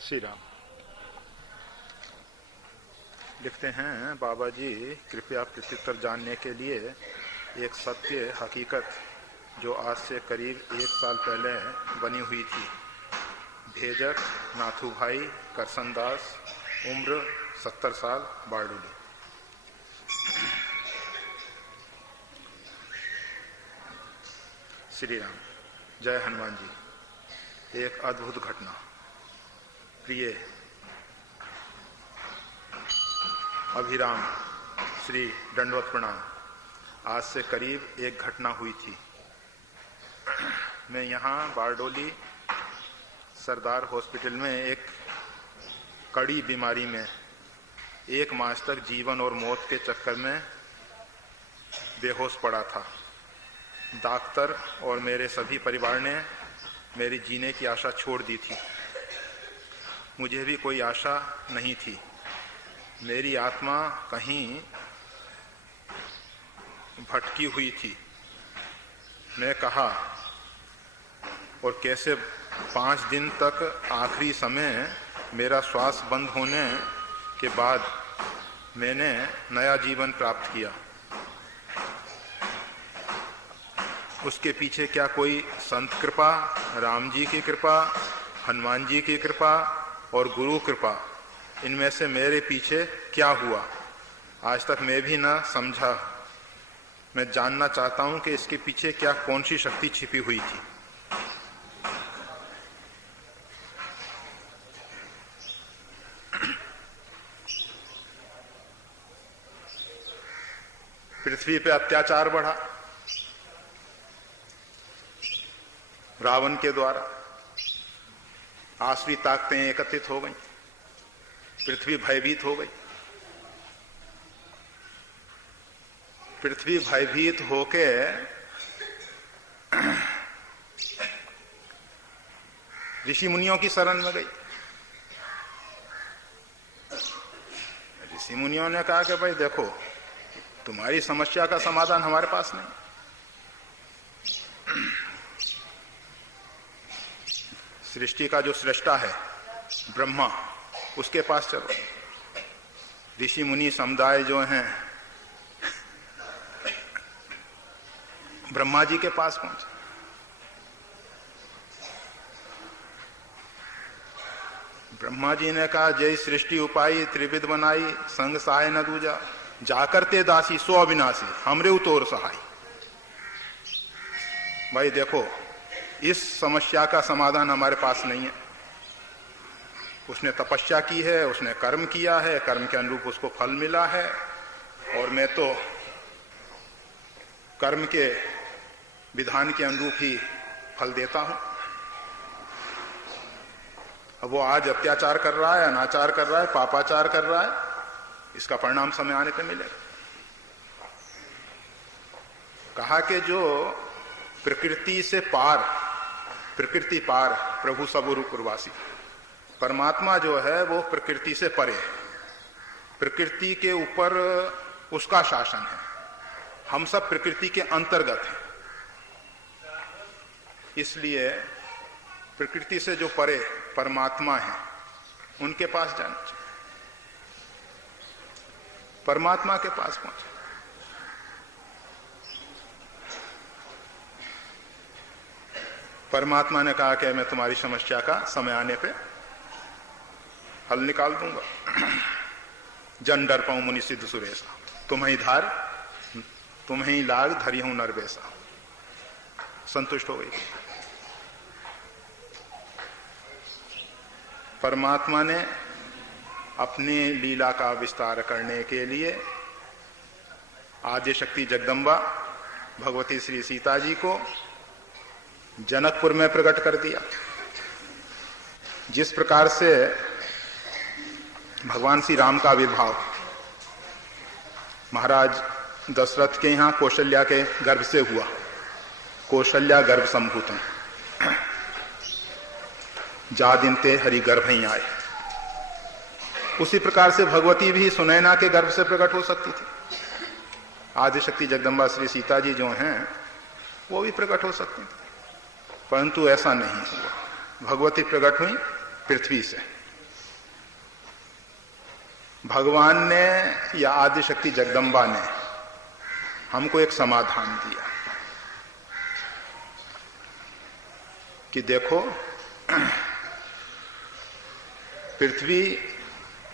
श्री राम। लिखते हैं, बाबा जी कृपया प्रत्युत्तर जानने के लिए एक सत्य हकीकत जो आज से करीब 1 साल पहले बनी हुई थी। भेजक नाथू भाई करसनदास, उम्र 70 साल, बारडोली। श्री राम। जय हनुमान जी। एक अद्भुत घटना। प्रिय अभिराम श्री दंडवत प्रणाम। आज से करीब एक घटना हुई थी। मैं यहाँ बारडोली सरदार हॉस्पिटल में एक कड़ी बीमारी में 1 मास तक जीवन और मौत के चक्कर में बेहोश पड़ा था। डॉक्टर और मेरे सभी परिवार ने मेरी जीने की आशा छोड़ दी थी। मुझे भी कोई आशा नहीं थी। मेरी आत्मा कहीं भटकी हुई थी। मैं कहा और कैसे 5 दिन तक आखिरी समय मेरा श्वास बंद होने के बाद मैंने नया जीवन प्राप्त किया। उसके पीछे क्या कोई संत कृपा, राम जी की कृपा, हनुमान जी की कृपा और गुरु कृपा, इनमें से मेरे पीछे क्या हुआ आज तक मैं भी ना समझा। मैं जानना चाहता हूं कि इसके पीछे क्या कौन सी शक्ति छिपी हुई थी। पृथ्वी पे अत्याचार बढ़ा रावण के द्वारा। आसुरी ताकतें एकत्रित हो गई। पृथ्वी भयभीत हो गई। पृथ्वी भयभीत होके ऋषि मुनियों की शरण में गई। ऋषि मुनियों ने कहा कि भाई देखो, तुम्हारी समस्या का समाधान हमारे पास नहीं। सृष्टि का जो सृष्टा है ब्रह्मा, उसके पास चलो। ऋषि मुनि समुदाय जो हैं ब्रह्मा जी के पास पहुंचे। ब्रह्मा जी ने कहा, जय सृष्टि उपाई त्रिविध बनाई, संग सहाय न दूजा, जाकर ते दासी सो अविनाशी, हमरे उतोर सहाय। भाई देखो, इस समस्या का समाधान हमारे पास नहीं है। उसने तपस्या की है, उसने कर्म किया है, कर्म के अनुरूप उसको फल मिला है, और मैं तो कर्म के विधान के अनुरूप ही फल देता हूं। अब वो आज अत्याचार कर रहा है, अनाचार कर रहा है, पापाचार कर रहा है, इसका परिणाम समय आने पर मिलेगा। कहा कि जो प्रकृति से पार, प्रकृति पार प्रभु सबुरु कुर्वासी, परमात्मा जो है वो प्रकृति से परे है। प्रकृति के ऊपर उसका शासन है। हम सब प्रकृति के अंतर्गत हैं। इसलिए प्रकृति से जो परे परमात्मा है, उनके पास जाना चाहिए। परमात्मा के पास पहुंचे। परमात्मा ने कहा कि मैं तुम्हारी समस्या का समय आने पे हल निकाल दूंगा। जन डर पाऊं मुनि सिद्ध सुरेशा, तुम्हें धार तुम्हें लाग धरी हूं नरवेशा। संतुष्ट हो गई। परमात्मा ने अपनी लीला का विस्तार करने के लिए आद्य शक्ति जगदम्बा भगवती श्री सीता जी को जनकपुर में प्रकट कर दिया। जिस प्रकार से भगवान श्री राम का आविर्भाव महाराज दशरथ के यहाँ कौशल्या के गर्भ से हुआ, कौशल्या गर्भ संभूतम, जा दिन ते हरि गर्भ ही आए, उसी प्रकार से भगवती भी सुनैना के गर्भ से प्रकट हो सकती थी। आदि शक्ति जगदम्बा श्री सीता जी जो हैं वो भी प्रकट हो सकती थी, परंतु ऐसा नहीं हुआ। भगवती प्रकट हुई पृथ्वी से, भगवान ने या आदि शक्ति जगदम्बा ने हमको एक समाधान दिया कि देखो, पृथ्वी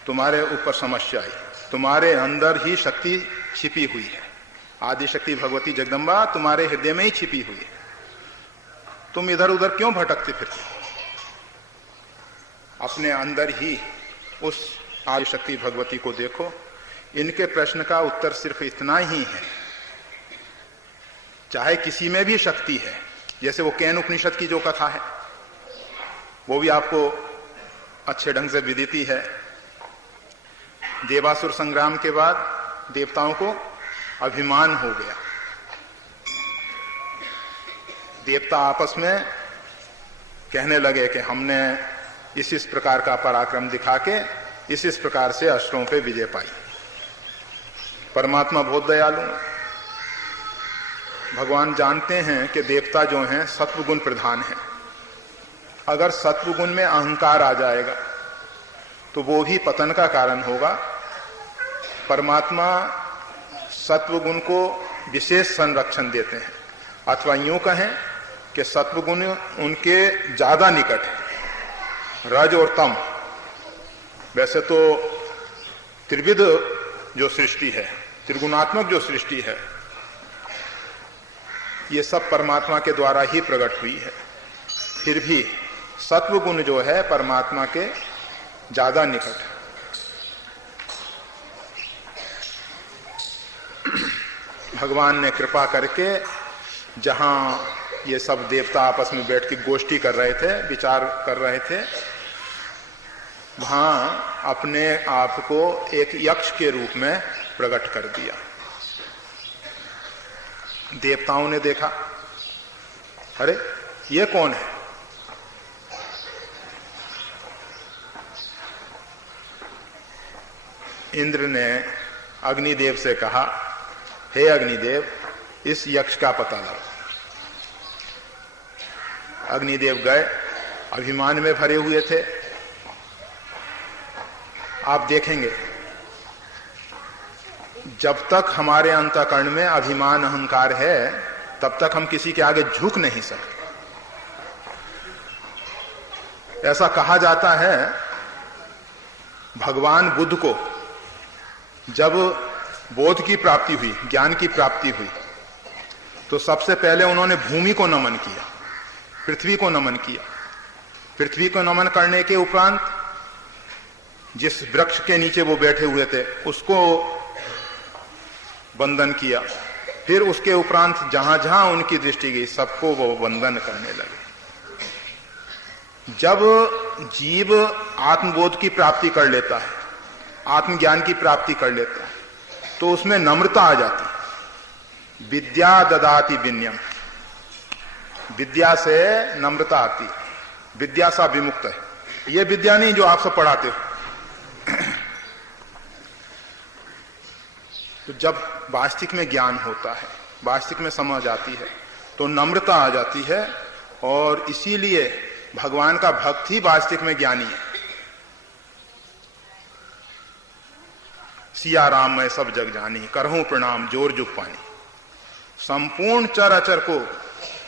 तुम्हारे ऊपर समस्या आई, तुम्हारे अंदर ही शक्ति छिपी हुई है। आदि शक्ति भगवती जगदम्बा तुम्हारे हृदय में ही छिपी हुई है। तुम इधर उधर क्यों भटकते फिरते? अपने अंदर ही उस आदि शक्ति भगवती को देखो। इनके प्रश्न का उत्तर सिर्फ इतना ही है, चाहे किसी में भी शक्ति है, जैसे वो कैन उपनिषद की जो कथा है वो भी आपको अच्छे ढंग से विदिती है। देवासुर संग्राम के बाद देवताओं को अभिमान हो गया। देवता आपस में कहने लगे कि हमने इस प्रकार का पराक्रम दिखा के इस प्रकार से असुरों पे विजय पाई। परमात्मा बहुत दयालु है। भगवान जानते हैं कि देवता जो हैं सत्वगुण प्रधान है। अगर सत्वगुण में अहंकार आ जाएगा तो वो भी पतन का कारण होगा। परमात्मा सत्वगुण को विशेष संरक्षण देते हैं, अथवा यूं कहें कि सत्वगुण उनके ज्यादा निकट है। रज और तम, वैसे तो त्रिविध जो सृष्टि है, त्रिगुणात्मक जो सृष्टि है, ये सब परमात्मा के द्वारा ही प्रकट हुई है। फिर भी सत्वगुण जो है परमात्मा के ज्यादा निकट है। भगवान ने कृपा करके जहां ये सब देवता आपस में बैठ के गोष्ठी कर रहे थे, विचार कर रहे थे, वहां अपने आप को एक यक्ष के रूप में प्रकट कर दिया। देवताओं ने देखा, अरे ये कौन है? इंद्र ने अग्निदेव से कहा, हे अग्निदेव, इस यक्ष का पता लगाओ। अग्निदेव गए, अभिमान में भरे हुए थे। आप देखेंगे जब तक हमारे अंतःकरण में अभिमान अहंकार है तब तक हम किसी के आगे झुक नहीं सकते। ऐसा कहा जाता है, भगवान बुद्ध को जब बोध की प्राप्ति हुई, ज्ञान की प्राप्ति हुई, तो सबसे पहले उन्होंने भूमि को नमन किया, पृथ्वी को नमन किया। पृथ्वी को नमन करने के उपरांत जिस वृक्ष के नीचे वो बैठे हुए थे उसको वंदन किया। फिर उसके उपरांत जहां जहां उनकी दृष्टि गई सबको वो वंदन करने लगे। जब जीव आत्मबोध की प्राप्ति कर लेता है, आत्मज्ञान की प्राप्ति कर लेता है, तो उसमें नम्रता आ जाती है। विद्या ददाति विनयम, विद्या से नम्रता आती है। विद्या सा विमुक्त है, ये विद्या नहीं जो आप सब पढ़ाते हो। तो जब वास्तविक में ज्ञान होता है, वास्तविक में समझ आती है, तो नम्रता आ जाती है। और इसीलिए भगवान का भक्त ही वास्तविक में ज्ञानी है। सिया राम मैं सब जग जानी, करहूं प्रणाम जोर जुग पानी। संपूर्ण चर अचर को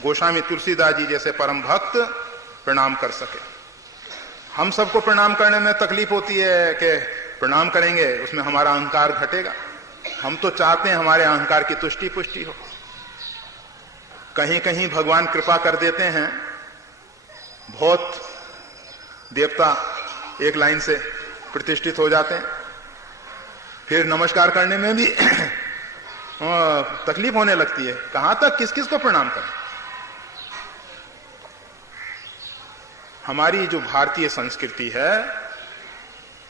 गोस्वामी तुलसीदास जी जैसे परम भक्त प्रणाम कर सके। हम सबको प्रणाम करने में तकलीफ होती है कि प्रणाम करेंगे उसमें हमारा अहंकार घटेगा। हम तो चाहते हैं हमारे अहंकार की तुष्टि पुष्टि हो। कहीं कहीं भगवान कृपा कर देते हैं, बहुत देवता एक लाइन से प्रतिष्ठित हो जाते हैं, फिर नमस्कार करने में भी तकलीफ होने लगती है। कहां तक किस किस को प्रणाम करें? हमारी जो भारतीय संस्कृति है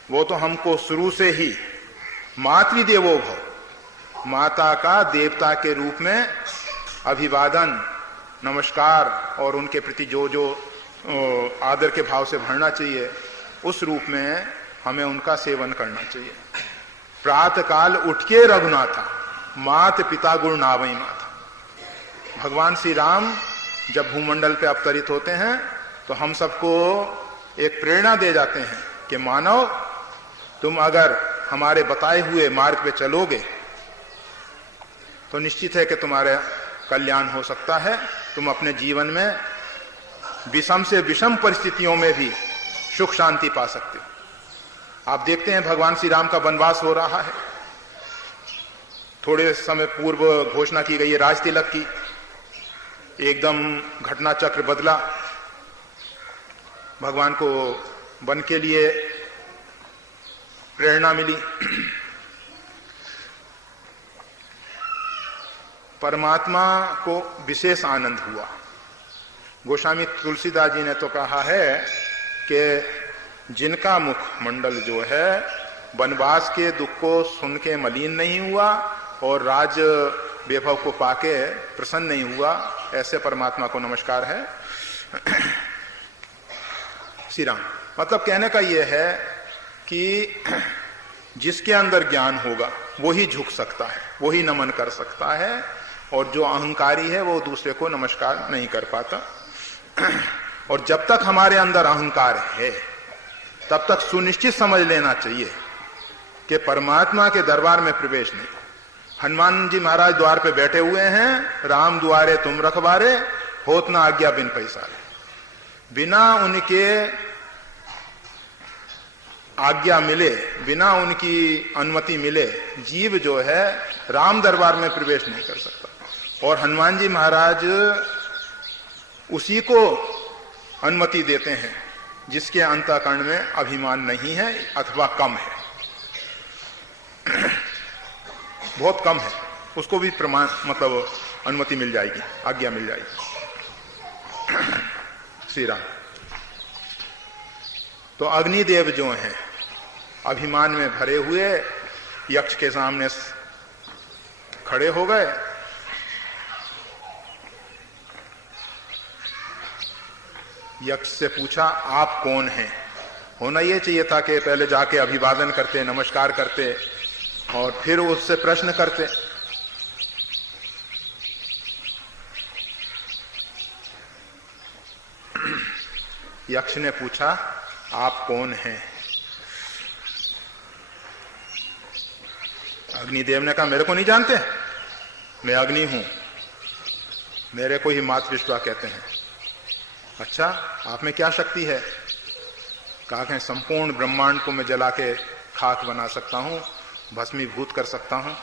वो तो हमको शुरू से ही मातृदेवो भव, माता का देवता के रूप में अभिवादन, नमस्कार और उनके प्रति जो जो आदर के भाव से भरना चाहिए, उस रूप में हमें उनका सेवन करना चाहिए। प्रातः काल उठ के रघुनाथा, मात पिता गुरु नावई माता। भगवान श्री राम जब भूमंडल पे अवतरित होते हैं तो हम सबको एक प्रेरणा दे जाते हैं कि मानव, तुम अगर हमारे बताए हुए मार्ग पे चलोगे तो निश्चित है कि तुम्हारा कल्याण हो सकता है। तुम अपने जीवन में विषम से विषम परिस्थितियों में भी सुख शांति पा सकते हो। आप देखते हैं भगवान श्री राम का वनवास हो रहा है, थोड़े समय पूर्व घोषणा की गई है राज तिलक की, एकदम घटना चक्र बदला, भगवान को वन के लिए प्रेरणा मिली। परमात्मा को विशेष आनंद हुआ। गोस्वामी तुलसीदास जी ने तो कहा है कि जिनका मुख मंडल जो है वनवास के दुख को सुन के मलिन नहीं हुआ और राज वैभव को पाके प्रसन्न नहीं हुआ, ऐसे परमात्मा को नमस्कार है। श्री राम मतलब कहने का यह है कि जिसके अंदर ज्ञान होगा वो ही झुक सकता है, वो ही नमन कर सकता है, और जो अहंकारी है वो दूसरे को नमस्कार नहीं कर पाता। और जब तक हमारे अंदर अहंकार है तब तक सुनिश्चित समझ लेना चाहिए कि परमात्मा के दरबार में प्रवेश नहीं। हनुमान जी महाराज द्वार पे बैठे हुए हैं, राम द्वारे तुम रखवारे, होत ना आज्ञा बिन पैसारे। बिना उनके आज्ञा मिले, बिना उनकी अनुमति मिले जीव जो है राम दरबार में प्रवेश नहीं कर सकता। और हनुमान जी महाराज उसी को अनुमति देते हैं जिसके अंतःकरण में अभिमान नहीं है अथवा कम है, बहुत कम है, उसको भी प्रमाण मतलब अनुमति मिल जाएगी, आज्ञा मिल जाएगी। श्री राम तो अग्निदेव जो हैं अभिमान में भरे हुए यक्ष के सामने खड़े हो गए। यक्ष से पूछा आप कौन हैं? होना यह चाहिए था कि पहले जाके अभिवादन करते, नमस्कार करते और फिर उससे प्रश्न करते। यक्ष ने पूछा आप कौन हैं? अग्निदेव ने कहा मेरे को नहीं जानते, मैं अग्नि हूं, मेरे को ही मातृष्वा कहते हैं। अच्छा, आप में क्या शक्ति है? कहा कि संपूर्ण ब्रह्मांड को मैं जला के खाक बना सकता हूं, भस्मीभूत कर सकता हूं।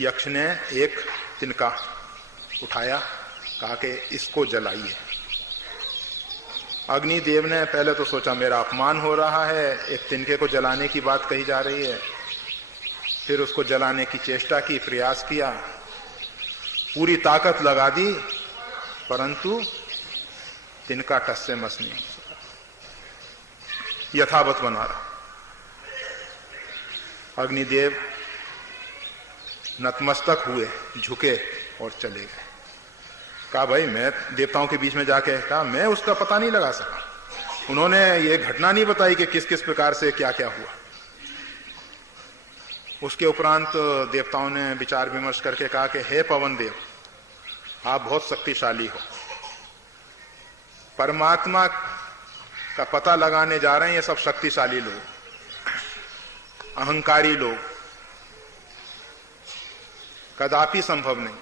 यक्ष ने एक तिनका उठाया, कहा कि इसको जलाइए। अग्निदेव ने पहले तो सोचा मेरा अपमान हो रहा है, एक तिनके को जलाने की बात कही जा रही है। फिर उसको जलाने की चेष्टा की, प्रयास किया, पूरी ताकत लगा दी, परंतु तिनका टस से मस नहीं हो सका, यथावत बना रहा। अग्निदेव नतमस्तक हुए, झुके और चले गए। कहा भाई मैं देवताओं के बीच में जाके कहा मैं उसका पता नहीं लगा सका, उन्होंने ये घटना नहीं बताई कि किस किस प्रकार से क्या क्या हुआ। उसके उपरांत देवताओं ने विचार विमर्श करके कहा कि हे पवन देव, आप बहुत शक्तिशाली हो, परमात्मा का पता लगाने जा रहे हैं ये सब शक्तिशाली लोग, अहंकारी लोग, कदापि संभव नहीं।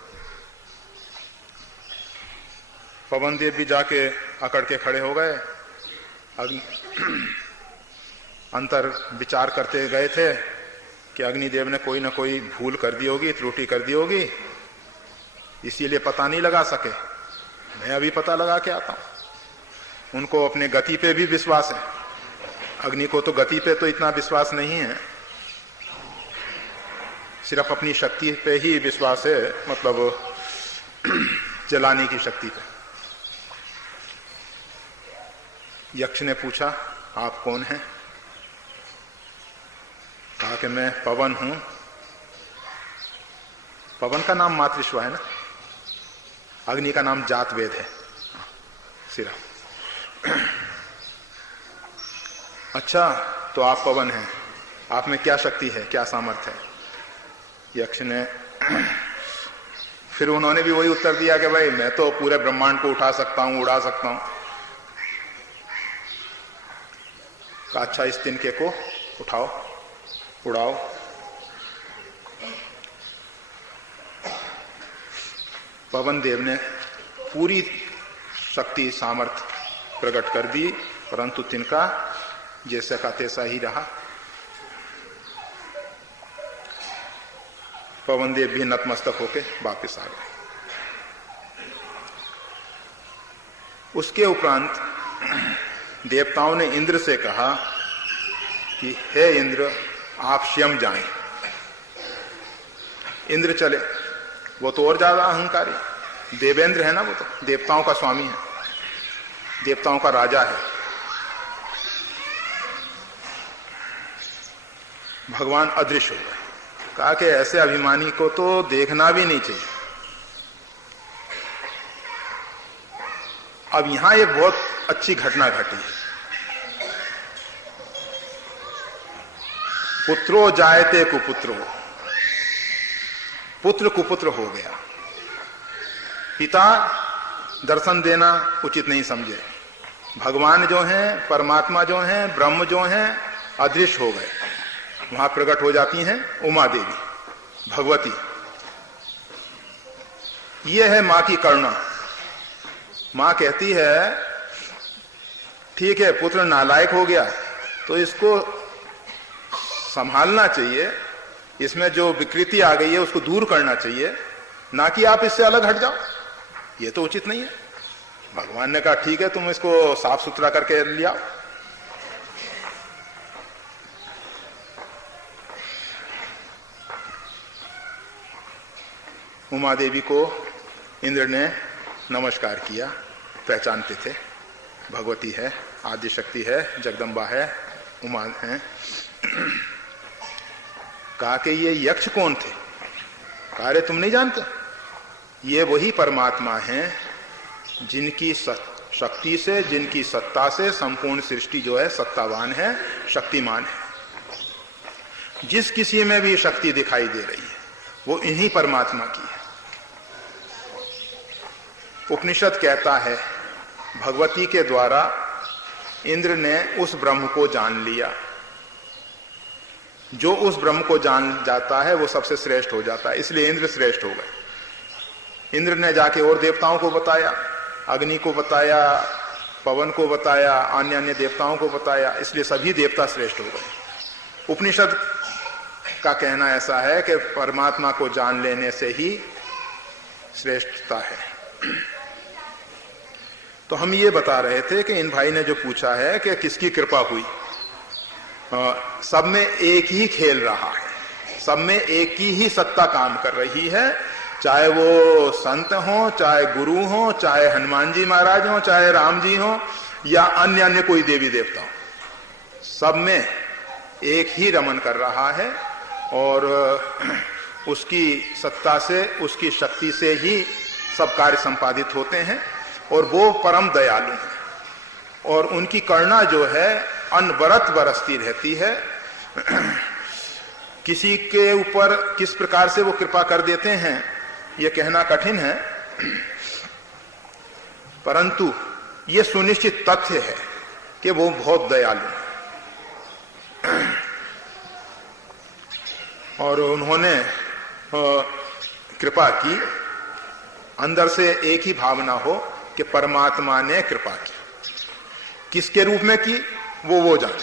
पवन देव भी जाके अकड़ के खड़े हो गए, अंतर विचार करते गए थे कि अग्निदेव ने कोई ना कोई भूल कर दी होगी, त्रुटि कर दी होगी, इसीलिए पता नहीं लगा सके। मैं अभी पता लगा के आता हूं। उनको अपने गति पे भी विश्वास है, अग्नि को तो गति पे तो इतना विश्वास नहीं है, सिर्फ अपनी शक्ति पे ही विश्वास है, मतलब जलाने की शक्ति पे। यक्ष ने पूछा आप कौन हैं? कहा कि मैं पवन हूं। पवन का नाम मातृश्वा है ना, अग्नि का नाम जातवेद है। सिरा अच्छा, तो आप पवन हैं, आप में क्या शक्ति है, क्या सामर्थ्य है? यक्ष ने फिर उन्होंने भी वही उत्तर दिया कि भाई मैं तो पूरे ब्रह्मांड को उठा सकता हूं, उड़ा सकता हूं। कहा अच्छा इस तिनके को उठाओ, उड़ाओ। पवन देव ने पूरी शक्ति सामर्थ्य प्रकट कर दी, परंतु तिनका जैसा का तैसा ही रहा। पवन देव भी नतमस्तक होके वापस आ गए। उसके उपरांत देवताओं ने इंद्र से कहा कि हे इंद्र, आप स्वयं जाएं। इंद्र चले। वो तो और ज्यादा अहंकारी देवेंद्र है ना, वो तो देवताओं का स्वामी है, देवताओं का राजा है। भगवान अदृश्य हो गए। कहा कि ऐसे अभिमानी को तो देखना भी नहीं चाहिए। अब यहां एक बहुत अच्छी घटना घटी है। पुत्रो जायते कुपुत्रो, पुत्र कुपुत्र हो गया। पिता दर्शन देना उचित नहीं समझे। भगवान जो हैं, परमात्मा जो हैं, ब्रह्म जो हैं, अदृश्य हो गए। वहां प्रकट हो जाती हैं उमा देवी, भगवती। ये है मां की करुणा। मां कहती है ठीक है, पुत्र नालायक हो गया तो इसको संभालना चाहिए, इसमें जो विकृति आ गई है उसको दूर करना चाहिए, ना कि आप इससे अलग हट जाओ। ये तो उचित नहीं है। भगवान ने कहा ठीक है, तुम इसको साफ सुथरा करके लिया। उमा देवी को इंद्र ने नमस्कार किया। पहचानते थे, भगवती है, आदि शक्ति है, जगदम्बा है, उमा है। कहा कि ये यक्ष कौन थे? कहा रे तुम नहीं जानते, ये वही परमात्मा हैं जिनकी शक्ति से, जिनकी सत्ता से संपूर्ण सृष्टि जो है सत्तावान है, शक्तिमान है। जिस किसी में भी शक्ति दिखाई दे रही है वो इन्हीं परमात्मा की है। उपनिषद कहता है भगवती के द्वारा इंद्र ने उस ब्रह्म को जान लिया। जो उस ब्रह्म को जान जाता है वो सबसे श्रेष्ठ हो जाता है, इसलिए इंद्र श्रेष्ठ हो गए। इंद्र ने जाके और देवताओं को बताया, अग्नि को बताया, पवन को बताया, अन्य अन्य देवताओं को बताया, इसलिए सभी देवता श्रेष्ठ हो गए। उपनिषद का कहना ऐसा है कि परमात्मा को जान लेने से ही श्रेष्ठता है। तो हम ये बता रहे थे कि इन भाई ने जो पूछा है कि किसकी कृपा हुई, सब में एक ही खेल रहा है, सब में एक ही सत्ता काम कर रही है। चाहे वो संत हो, चाहे गुरु हो, चाहे हनुमान जी महाराज हो, चाहे राम जी हो, या अन्य अन्य कोई देवी देवता हो, सब में एक ही रमन कर रहा है। और उसकी सत्ता से, उसकी शक्ति से ही सब कार्य संपादित होते हैं। और वो परम दयालु है और उनकी करुणा जो है अनवरत बरसती रहती है। किसी के ऊपर किस प्रकार से वो कृपा कर देते हैं ये कहना कठिन है, परंतु ये सुनिश्चित तथ्य है कि वो बहुत दयालु है। और उन्होंने कृपा की, अंदर से एक ही भावना हो कि परमात्मा ने कृपा की। किसके रूप में की वो जाने,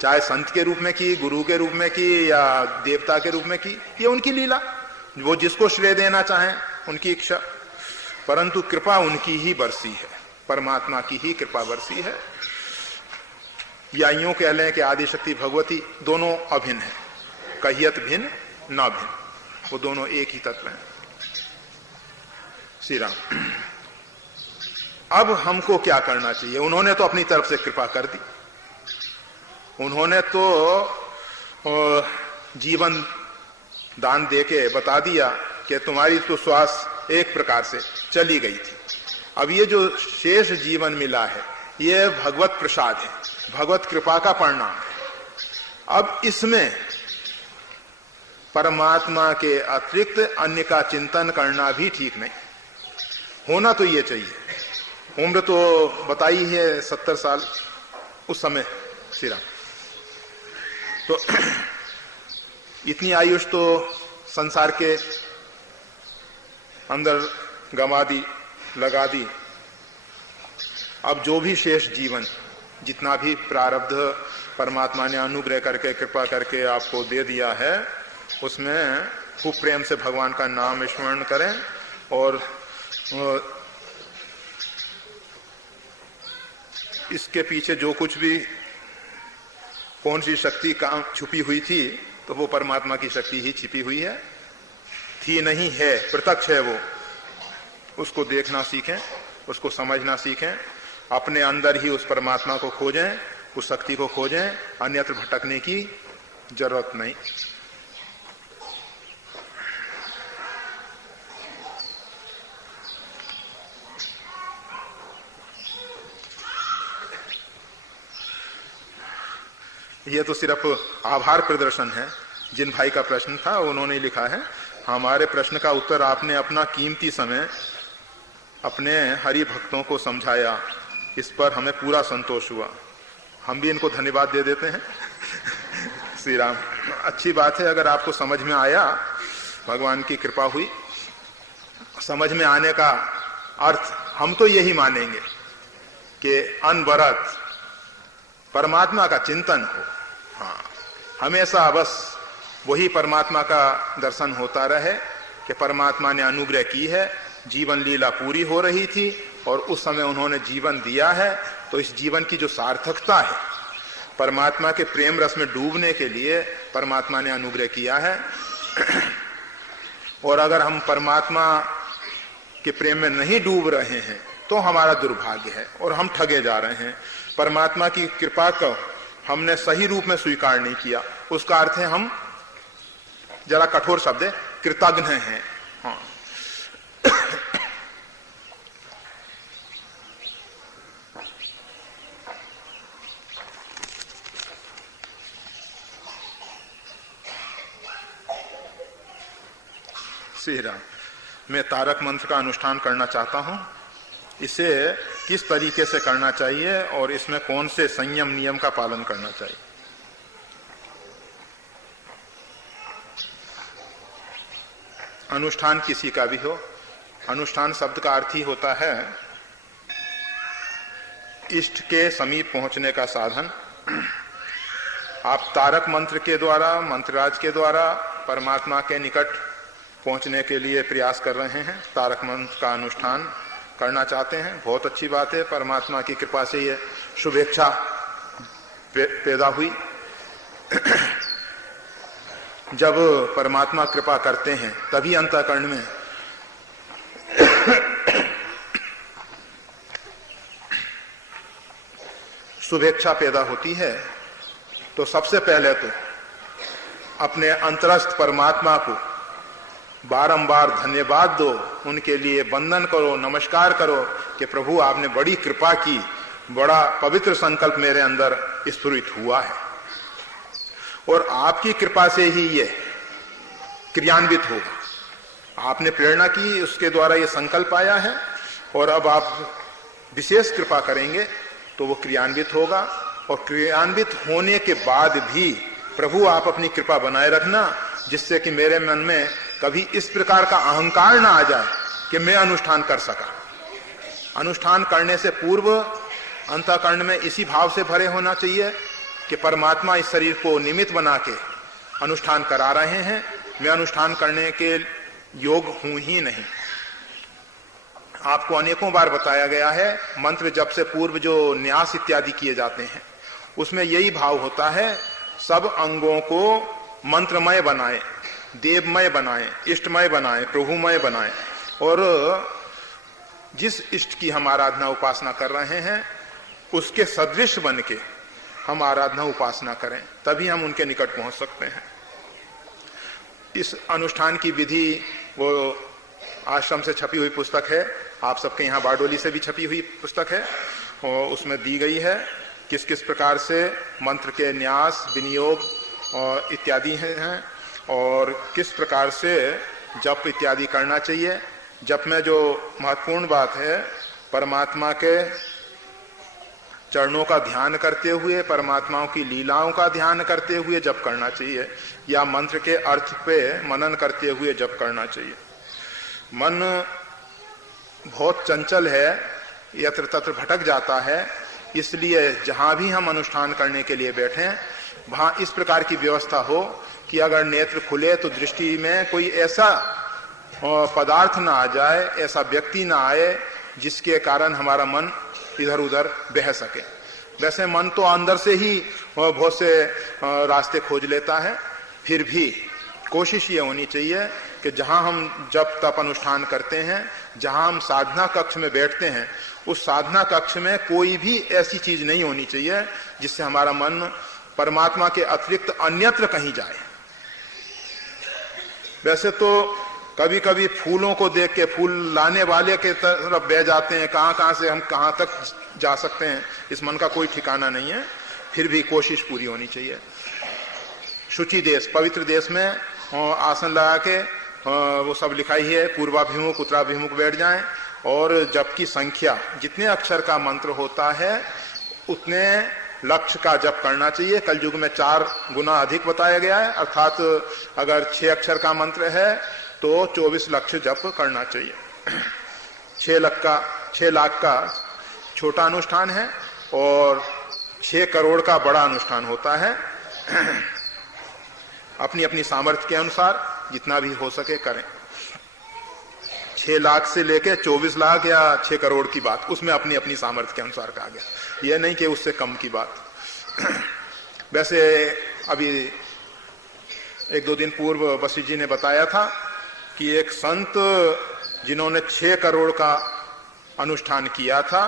चाहे संत के रूप में की, गुरु के रूप में की, या देवता के रूप में की, ये उनकी लीला, वो जिसको श्रेय देना चाहें उनकी इच्छा। परंतु कृपा उनकी ही बरसी है, परमात्मा की ही कृपा बरसी है। या यूं कह लें कि आदिशक्ति भगवती दोनों अभिन्न है, कहियत भिन्न न भिन्न, वो दोनों एक ही तत्व हैं। श्री राम। अब हमको क्या करना चाहिए? उन्होंने तो अपनी तरफ से कृपा कर दी, उन्होंने तो जीवन दान देके बता दिया कि तुम्हारी तो श्वास एक प्रकार से चली गई थी, अब ये जो शेष जीवन मिला है ये भगवत प्रसाद है, भगवत कृपा का परिणाम है। अब इसमें परमात्मा के अतिरिक्त अन्य का चिंतन करना भी ठीक नहीं, होना तो ये चाहिए। उम्र तो बताई है 70 साल, उस समय श्री राम। तो इतनी आयुष तो संसार के अंदर गंवा दी, लगा दी। अब जो भी शेष जीवन, जितना भी प्रारब्ध परमात्मा ने अनुग्रह करके, कृपा करके आपको दे दिया है, उसमें खूब प्रेम से भगवान का नाम स्मरण करें और इसके पीछे जो कुछ भी कौन सी शक्ति काम छुपी हुई थी, तो वो परमात्मा की शक्ति ही छिपी हुई है, थी नहीं है, प्रत्यक्ष है वो। उसको देखना सीखें, उसको समझना सीखें, अपने अंदर ही उस परमात्मा को खोजें, उस शक्ति को खोजें, अन्यत्र भटकने की जरूरत नहीं। यह तो सिर्फ आभार प्रदर्शन है। जिन भाई का प्रश्न था उन्होंने लिखा है, हमारे प्रश्न का उत्तर आपने अपना कीमती समय अपने हरि भक्तों को समझाया, इस पर हमें पूरा संतोष हुआ। हम भी इनको धन्यवाद दे देते हैं। श्री राम। अच्छी बात है, अगर आपको समझ में आया, भगवान की कृपा हुई। समझ में आने का अर्थ हम तो यही मानेंगे कि अनवरत परमात्मा का चिंतन हो। हाँ, हमेशा बस वही परमात्मा का दर्शन होता रहे कि परमात्मा ने अनुग्रह की है, जीवन लीला पूरी हो रही थी और उस समय उन्होंने जीवन दिया है, तो इस जीवन की जो सार्थकता है, परमात्मा के प्रेम रस में डूबने के लिए परमात्मा ने अनुग्रह किया है। और अगर हम परमात्मा के प्रेम में नहीं डूब रहे हैं तो हमारा दुर्भाग्य है और हम ठगे जा रहे हैं। परमात्मा की कृपा को हमने सही रूप में स्वीकार नहीं किया, उसका अर्थ है हम, जरा कठोर शब्द है, कृतज्ञ हैं। हाँ। श्री राम। मैं तारक मंत्र का अनुष्ठान करना चाहता हूं, इसे किस तरीके से करना चाहिए और इसमें कौन से संयम नियम का पालन करना चाहिए? अनुष्ठान किसी का भी हो, अनुष्ठान शब्द का अर्थ ही होता है इष्ट के समीप पहुंचने का साधन। आप तारक मंत्र के द्वारा, मंत्रराज के द्वारा परमात्मा के निकट पहुंचने के लिए प्रयास कर रहे हैं, तारक मंत्र का अनुष्ठान करना चाहते हैं। बहुत अच्छी बात है, परमात्मा की कृपा से ये शुभेच्छा पैदा हुई। जब परमात्मा कृपा करते हैं तभी अंतःकरण में शुभेच्छा पैदा होती है। तो सबसे पहले तो अपने अंतरस्थ परमात्मा को बारंबार धन्यवाद दो, उनके लिए वंदन करो, नमस्कार करो कि प्रभु आपने बड़ी कृपा की, बड़ा पवित्र संकल्प मेरे अंदर स्फुरित हुआ है और आपकी कृपा से ही ये क्रियान्वित होगा। आपने प्रेरणा की, उसके द्वारा ये संकल्प आया है और अब आप विशेष कृपा करेंगे तो वो क्रियान्वित होगा। और क्रियान्वित होने के बाद भी प्रभु आप अपनी कृपा बनाए रखना, जिससे कि मेरे मन में कभी इस प्रकार का अहंकार ना आ जाए कि मैं अनुष्ठान कर सका। अनुष्ठान करने से पूर्व अंतःकरण में इसी भाव से भरे होना चाहिए कि परमात्मा इस शरीर को निमित्त बना के अनुष्ठान करा रहे हैं, मैं अनुष्ठान करने के योग हूं ही नहीं। आपको अनेकों बार बताया गया है, मंत्र जप से पूर्व जो न्यास इत्यादि किए जाते हैं उसमें यही भाव होता है, सब अंगों को मंत्रमय बनाए, देवमय बनाए, इष्टमय बनाए, प्रभुमय बनाए और जिस इष्ट की हम आराधना उपासना कर रहे हैं उसके सदृश बन के हम आराधना उपासना करें, तभी हम उनके निकट पहुंच सकते हैं। इस अनुष्ठान की विधि वो आश्रम से छपी हुई पुस्तक है, आप सबके यहाँ बारडोली से भी छपी हुई पुस्तक है और उसमें दी गई है किस किस प्रकार से मंत्र के न्यास, विनियोग और इत्यादि हैं और किस प्रकार से जप इत्यादि करना चाहिए। जप में जो महत्वपूर्ण बात है, परमात्मा के चरणों का ध्यान करते हुए, परमात्माओं की लीलाओं का ध्यान करते हुए जप करना चाहिए, या मंत्र के अर्थ पे मनन करते हुए जप करना चाहिए। मन बहुत चंचल है, यत्र तत्र भटक जाता है, इसलिए जहां भी हम अनुष्ठान करने के लिए बैठे वहां इस प्रकार की व्यवस्था हो कि अगर नेत्र खुले तो दृष्टि में कोई ऐसा पदार्थ ना आ जाए, ऐसा व्यक्ति ना आए जिसके कारण हमारा मन इधर उधर बह सके। वैसे मन तो अंदर से ही बहुत से रास्ते खोज लेता है, फिर भी कोशिश ये होनी चाहिए कि जहां हम जप तप अनुष्ठान करते हैं, जहां हम साधना कक्ष में बैठते हैं, उस साधना कक्ष में कोई भी ऐसी चीज नहीं होनी चाहिए जिससे हमारा मन परमात्मा के अतिरिक्त अन्यत्र कहीं जाए। वैसे तो कभी कभी फूलों को देख के फूल लाने वाले के तरफ बह जाते हैं, कहां से हम कहां तक जा सकते हैं, इस मन का कोई ठिकाना नहीं है, फिर भी कोशिश पूरी होनी चाहिए। शुचि देश, पवित्र देश में आसन लगा के वो सब लिखा ही है, पूर्वाभिमुख उत्तराभिमुख बैठ जाएं, और जप की संख्या, जितने अक्षर का मंत्र होता है उतने लक्ष्य का जप करना चाहिए। कलयुग में 4 गुना अधिक बताया गया है, अर्थात अगर 6 अक्षर का मंत्र है तो 24 लक्ष्य जप करना चाहिए। 6 लाख का छोटा अनुष्ठान है और 6 करोड़ का बड़ा अनुष्ठान होता है। अपनी अपनी सामर्थ्य के अनुसार जितना भी हो सके करें। 6 लाख से लेके 24 लाख या 6 करोड़ की बात, उसमें अपनी अपनी सामर्थ्य के अनुसार कहा गया, यह नहीं कि उससे कम की बात। वैसे अभी 1-2 दिन पूर्व वशिष्ठ जी ने बताया था कि एक संत जिन्होंने 6 करोड़ का अनुष्ठान किया था,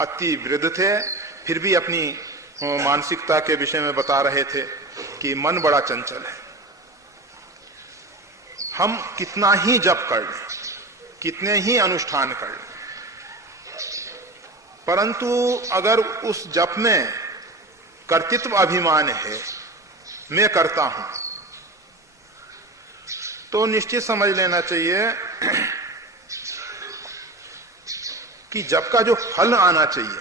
अति वृद्ध थे, फिर भी अपनी मानसिकता के विषय में बता रहे थे कि मन बड़ा चंचल है। हम कितना ही जप कर लें, कितने ही अनुष्ठान कर लें, परंतु अगर उस जप में कर्तृत्व अभिमान है, मैं करता हूं, तो निश्चित समझ लेना चाहिए कि जप का जो फल आना चाहिए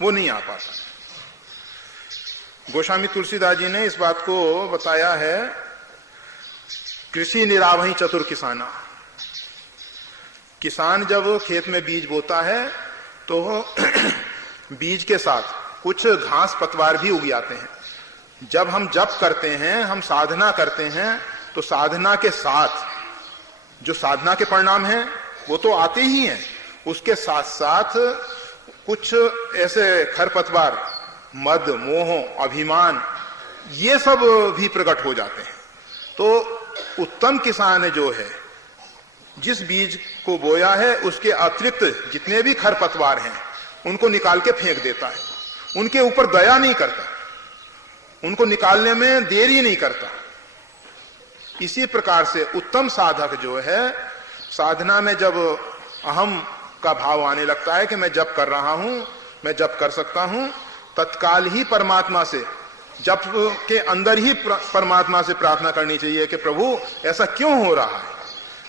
वो नहीं आ पाता। गोस्वामी तुलसीदास जी ने इस बात को बताया है, कृषि निरावही चतुर किसाना। किसान जब खेत में बीज बोता है तो बीज के साथ कुछ घास पतवार भी उग जाते हैं। जब हम जप करते हैं, हम साधना करते हैं, तो साधना के साथ जो साधना के परिणाम हैं वो तो आते ही हैं, उसके साथ साथ कुछ ऐसे खरपतवार, मद, मोह, अभिमान, ये सब भी प्रकट हो जाते हैं। तो उत्तम किसान जो है, जिस बीज को बोया है उसके अतिरिक्त जितने भी खरपतवार हैं उनको निकाल के फेंक देता है, उनके ऊपर दया नहीं करता, उनको निकालने में देरी नहीं करता। इसी प्रकार से उत्तम साधक जो है, साधना में जब अहम का भाव आने लगता है कि मैं जप कर रहा हूं, मैं जप कर सकता हूं, तत्काल ही परमात्मा से, जप के अंदर ही परमात्मा से प्रार्थना करनी चाहिए कि प्रभु ऐसा क्यों हो रहा है,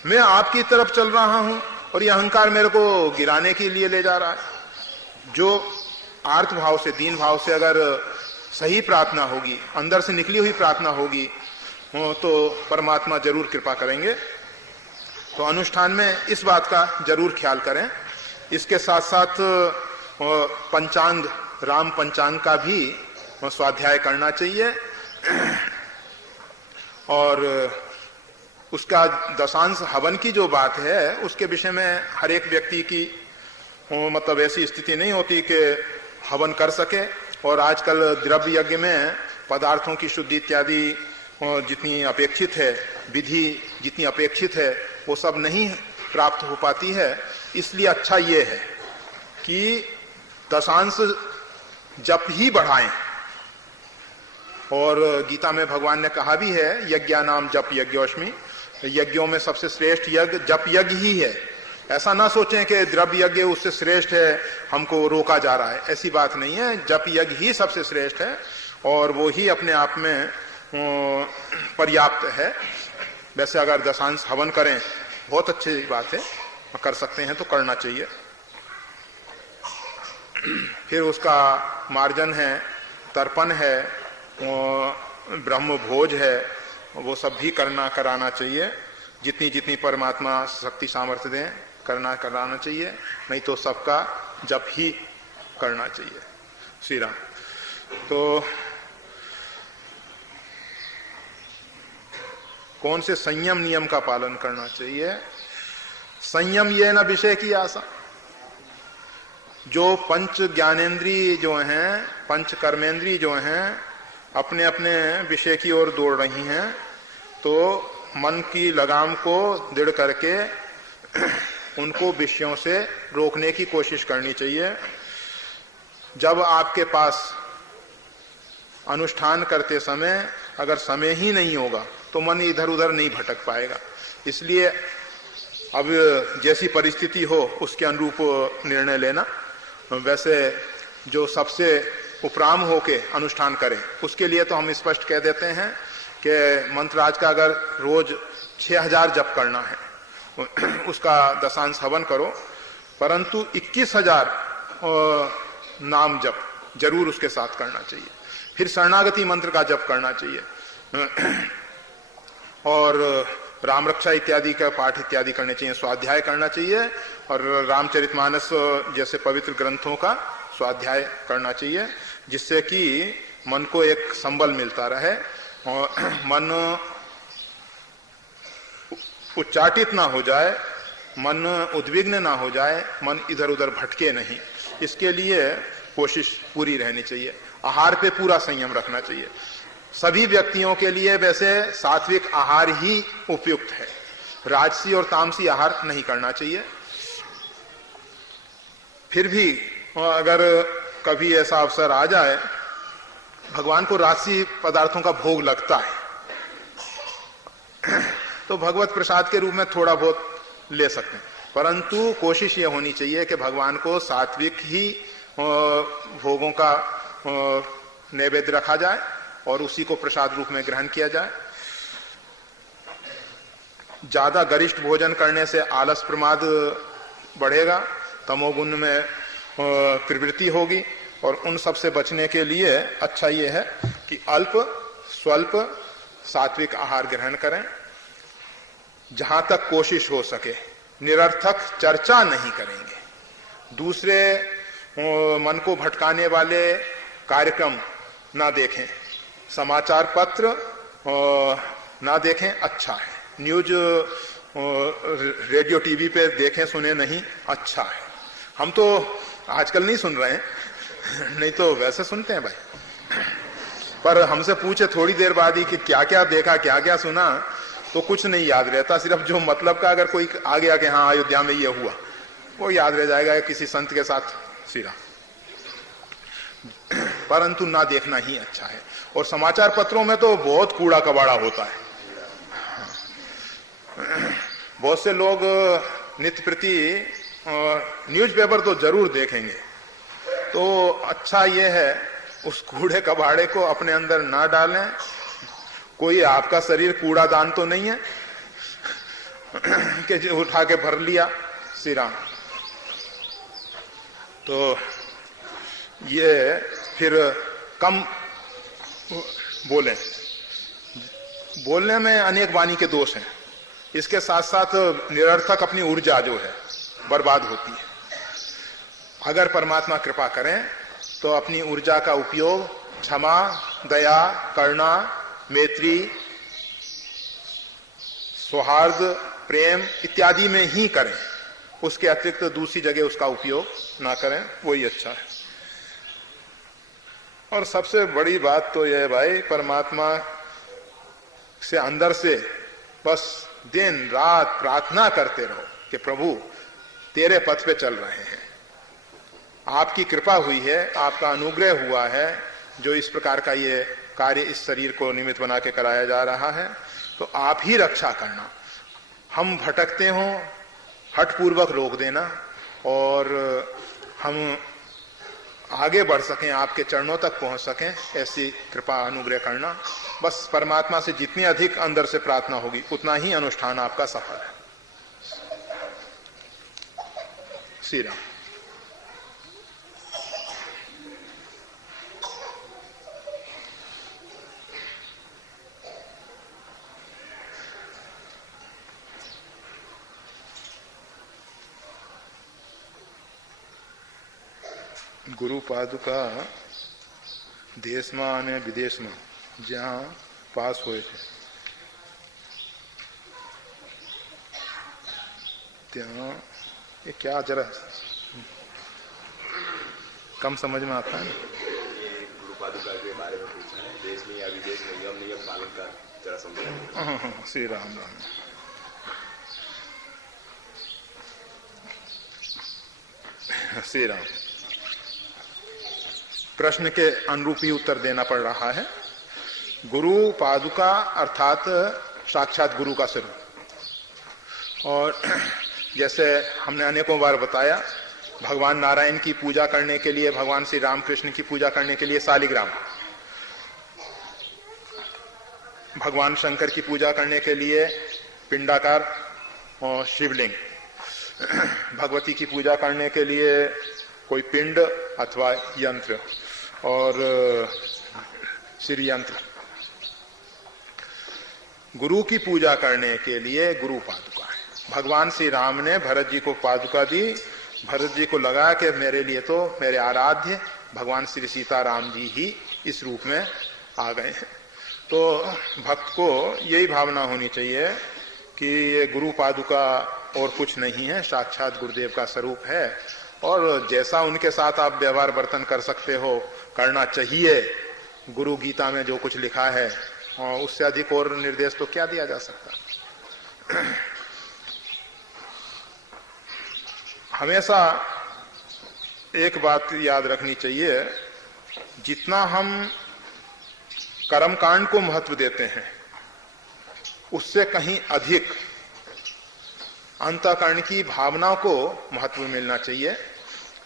मैं आपकी तरफ चल रहा हूं और ये अहंकार मेरे को गिराने के लिए ले जा रहा है। जो आर्त भाव से, दीन भाव से अगर सही प्रार्थना होगी, अंदर से निकली हुई प्रार्थना होगी, तो परमात्मा जरूर कृपा करेंगे। तो अनुष्ठान में इस बात का जरूर ख्याल करें। इसके साथ साथ पंचांग, राम पंचांग का भी स्वाध्याय करना चाहिए, और उसका दशांश हवन की जो बात है उसके विषय में हर एक व्यक्ति की मतलब ऐसी स्थिति नहीं होती कि हवन कर सके। और आजकल द्रव्य यज्ञ में पदार्थों की शुद्धि इत्यादि जितनी अपेक्षित है, विधि जितनी अपेक्षित है, वो सब नहीं प्राप्त हो पाती है। इसलिए अच्छा ये है कि दशांश जप ही बढ़ाएं। और गीता में भगवान ने कहा भी है, यज्ञानाम जप यज्ञोष्मी, यज्ञों में सबसे श्रेष्ठ यज्ञ जप यज्ञ ही है। ऐसा ना सोचें कि द्रव्य यज्ञ उससे श्रेष्ठ है, हमको रोका जा रहा है, ऐसी बात नहीं है। जप यज्ञ ही सबसे श्रेष्ठ है और वो ही अपने आप में पर्याप्त है। वैसे अगर दशांश हवन करें बहुत अच्छी बात है, कर सकते हैं तो करना चाहिए। फिर उसका मार्जन है, तर्पण है, ब्रह्म भोज है, वो सब भी कराना चाहिए। जितनी जितनी परमात्मा शक्ति सामर्थ्य दें कराना चाहिए, नहीं तो सबका जप ही करना चाहिए। श्री राम। तो कौन से संयम नियम का पालन करना चाहिए? संयम ये न विषय की आशा। जो पंच ज्ञानेन्द्रीय जो हैं, पंच कर्मेंद्रीय जो हैं, अपने अपने विषय की ओर दौड़ रही हैं, तो मन की लगाम को दृढ़ करके उनको विषयों से रोकने की कोशिश करनी चाहिए। जब आपके पास अनुष्ठान करते समय अगर समय ही नहीं होगा तो मन इधर उधर नहीं भटक पाएगा। इसलिए अब जैसी परिस्थिति हो उसके अनुरूप निर्णय लेना। वैसे जो सबसे उपराम होके अनुष्ठान करें उसके लिए तो हम स्पष्ट कह देते हैं कि मंत्रराज का अगर रोज 6000 जप करना है उसका दशांश हवन करो, परंतु 21,000 नाम जप जरूर उसके साथ करना चाहिए। फिर शरणागति मंत्र का जप करना चाहिए और राम रक्षा इत्यादि का पाठ इत्यादि करने चाहिए, स्वाध्याय करना चाहिए और रामचरितमानस जैसे पवित्र ग्रंथों का स्वाध्याय करना चाहिए, जिससे कि मन को एक संबल मिलता रहे और मन उच्चाटित ना हो जाए, मन उद्विग्न ना हो जाए, मन इधर उधर भटके नहीं। इसके लिए कोशिश पूरी रहनी चाहिए। आहार पे पूरा संयम रखना चाहिए। सभी व्यक्तियों के लिए वैसे सात्विक आहार ही उपयुक्त है, राजसी और तामसी आहार नहीं करना चाहिए। फिर भी अगर कभी ऐसा अवसर आ जाए, भगवान को राजसी पदार्थों का भोग लगता है तो भगवत प्रसाद के रूप में थोड़ा बहुत ले सकते हैं, परंतु कोशिश ये होनी चाहिए कि भगवान को सात्विक ही भोगों का नैवेद्य रखा जाए और उसी को प्रसाद रूप में ग्रहण किया जाए। ज्यादा गरिष्ठ भोजन करने से आलस प्रमाद बढ़ेगा, तमोगुण में प्रवृत्ति होगी और उन सब से बचने के लिए अच्छा ये है कि अल्प स्वल्प सात्विक आहार ग्रहण करें। जहां तक कोशिश हो सके निरर्थक चर्चा नहीं करेंगे, दूसरे मन को भटकाने वाले कार्यक्रम ना देखें, समाचार पत्र ना देखें, अच्छा है। न्यूज रेडियो टीवी पे देखें सुने नहीं, अच्छा है। हम तो आजकल नहीं सुन रहे हैं, नहीं तो वैसे सुनते हैं भाई, पर हमसे पूछे थोड़ी देर बाद ही कि क्या क्या देखा क्या क्या सुना, तो कुछ नहीं याद रहता। सिर्फ जो मतलब का अगर कोई आ गया कि हाँ अयोध्या में ये हुआ, वो याद रह जाएगा किसी संत के साथ सिरा, परंतु ना देखना ही अच्छा है। और समाचार पत्रों में तो बहुत कूड़ा कबाड़ा होता है। बहुत से लोग नित्य प्रति न्यूज़पेपर तो जरूर देखेंगे, तो अच्छा ये है उस कूड़े कबाड़े को अपने अंदर ना डालें। कोई आपका शरीर कूड़ादान तो नहीं है कि उठा के भर लिया सिरा। तो ये फिर कम बोलें, बोलने में अनेक वाणी के दोष हैं, इसके साथ साथ निरर्थक अपनी ऊर्जा जो है बर्बाद होती है। अगर परमात्मा कृपा करें तो अपनी ऊर्जा का उपयोग क्षमा, दया, करुणा, मैत्री, सौहार्द, प्रेम इत्यादि में ही करें, उसके अतिरिक्त दूसरी जगह उसका उपयोग ना करें, वही अच्छा है। और सबसे बड़ी बात तो यह है भाई, परमात्मा से अंदर से बस दिन रात प्रार्थना करते रहो कि प्रभु तेरे पथ पे चल रहे हैं, आपकी कृपा हुई है, आपका अनुग्रह हुआ है, जो इस प्रकार का ये कार्य इस शरीर को निमित्त बना के कराया जा रहा है, तो आप ही रक्षा करना। हम भटकते हों हठपूर्वक रोक देना और हम आगे बढ़ सकें, आपके चरणों तक पहुंच सकें, ऐसी कृपा अनुग्रह करना। बस परमात्मा से जितनी अधिक अंदर से प्रार्थना होगी उतना ही अनुष्ठान आपका सफल है। श्री राम। ગુરુ પાદુકા દેશમાં અને વિદેશમાં જ્યાં પાસ હોય છે ત્યાં ये क्या जरा कम समझ में आता है ना? ये गुरु पादुका के बारे में पूछा है, देश में या विदेश में नियम पालन का जरा समझाएं। श्री राम राम। श्री राम। प्रश्न के अनुरूप ही उत्तर देना पड़ रहा है। गुरु पादुका अर्थात साक्षात गुरु का स्वरूप। और जैसे हमने अनेकों बार बताया, भगवान नारायण की पूजा करने के लिए, भगवान श्री रामकृष्ण की पूजा करने के लिए शालिग्राम, भगवान शंकर की पूजा करने के लिए पिंडाकार और शिवलिंग, भगवती की पूजा करने के लिए कोई पिंड अथवा यंत्र और श्री यंत्र, गुरु की पूजा करने के लिए गुरु पादुका है। भगवान श्री राम ने भरत जी को पादुका दी, भरत जी को लगा कि मेरे लिए तो मेरे आराध्य भगवान श्री सीताराम जी ही इस रूप में आ गए हैं। तो भक्त को यही भावना होनी चाहिए कि ये गुरु पादुका और कुछ नहीं है, साक्षात गुरुदेव का स्वरूप है। और जैसा उनके साथ आप व्यवहार वर्तन कर सकते हो, करना चाहिए। गुरु गीता में जो कुछ लिखा है और उससे अधिक और निर्देश तो क्या दिया जा सकता। हमेशा एक बात याद रखनी चाहिए, जितना हम कर्मकांड को महत्व देते हैं उससे कहीं अधिक अंतःकरण की भावना को महत्व मिलना चाहिए।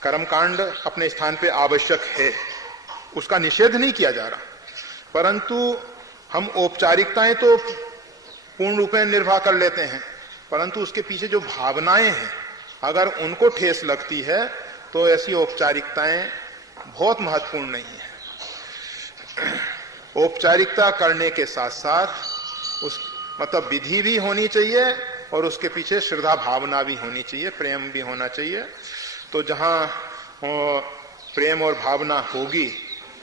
कर्मकांड अपने स्थान पे आवश्यक है, उसका निषेध नहीं किया जा रहा, परंतु हम औपचारिकताएं तो पूर्ण रूप में निर्वाह कर लेते हैं, परंतु उसके पीछे जो भावनाएं हैं अगर उनको ठेस लगती है तो ऐसी औपचारिकताएं बहुत महत्वपूर्ण नहीं है। औपचारिकता करने के साथ साथ उस मतलब विधि भी होनी चाहिए और उसके पीछे श्रद्धा भावना भी होनी चाहिए, प्रेम भी होना चाहिए। तो जहां प्रेम और भावना होगी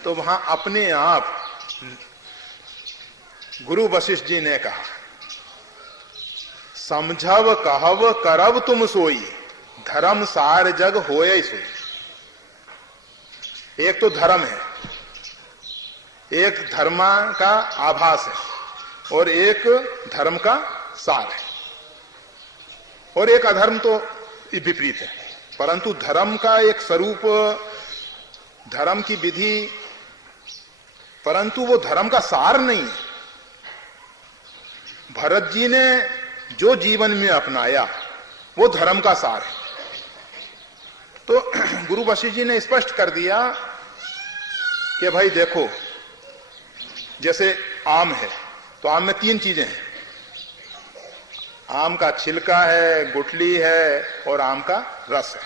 तो वहां अपने आप, गुरु वशिष्ठ जी ने कहा, समझव कहव करब तुम सोई, धर्म सार जग होय सोई। एक तो धर्म है, एक धर्म का आभास है और एक धर्म का सार है, और एक अधर्म तो विपरीत है। परंतु धर्म का एक स्वरूप, धर्म की विधि, परंतु वो धर्म का सार नहीं है। भरत जी ने जो जीवन में अपनाया वो धर्म का सार है। तो गुरु वशिष्ठ जी ने स्पष्ट कर दिया कि भाई देखो, जैसे आम है तो आम में 3 चीजें हैं, आम का छिलका है, गुठली है और आम का रस है।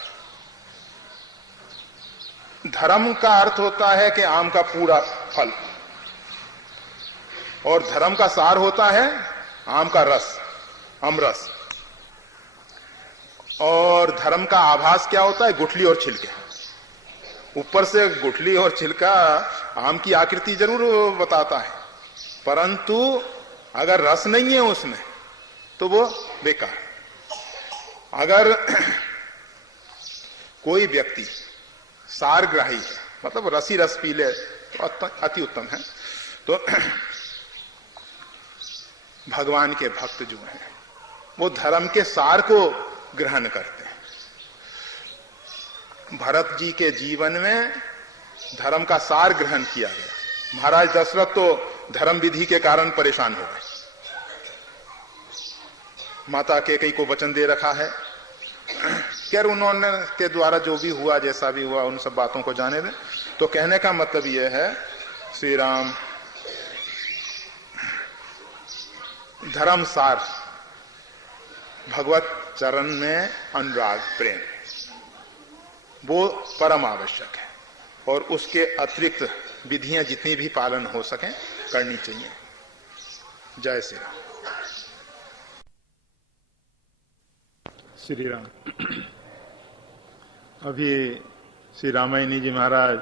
धर्म का अर्थ होता है कि आम का पूरा फल, और धर्म का सार होता है आम का रस, अमरस। और धर्म का आभास क्या होता है? गुठली और छिलके। ऊपर से गुठली और छिलका आम की आकृति जरूर बताता है, परंतु अगर रस नहीं है उसमें तो वो बेकार। अगर कोई व्यक्ति सारग्राही है, मतलब रसी रस पी ले तो अति उत्तम है। तो भगवान के भक्त जो हैं वो धर्म के सार को ग्रहण करते हैं। भरत जी के जीवन में धर्म का सार ग्रहण किया गया। महाराज दशरथ तो धर्म विधि के कारण परेशान हो गए। माता कैकेयी को वचन दे रखा है, खैर उन्होंने के द्वारा जो भी हुआ, जैसा भी हुआ, उन सब बातों को जाने दें। तो कहने का मतलब यह है, श्री राम, धर्म सार भगवत चरण में अनुराग प्रेम वो परम आवश्यक है, और उसके अतिरिक्त विधियां जितनी भी पालन हो सके करनी चाहिए। जय श्री राम। श्री राम। अभी श्री रामायणी जी महाराज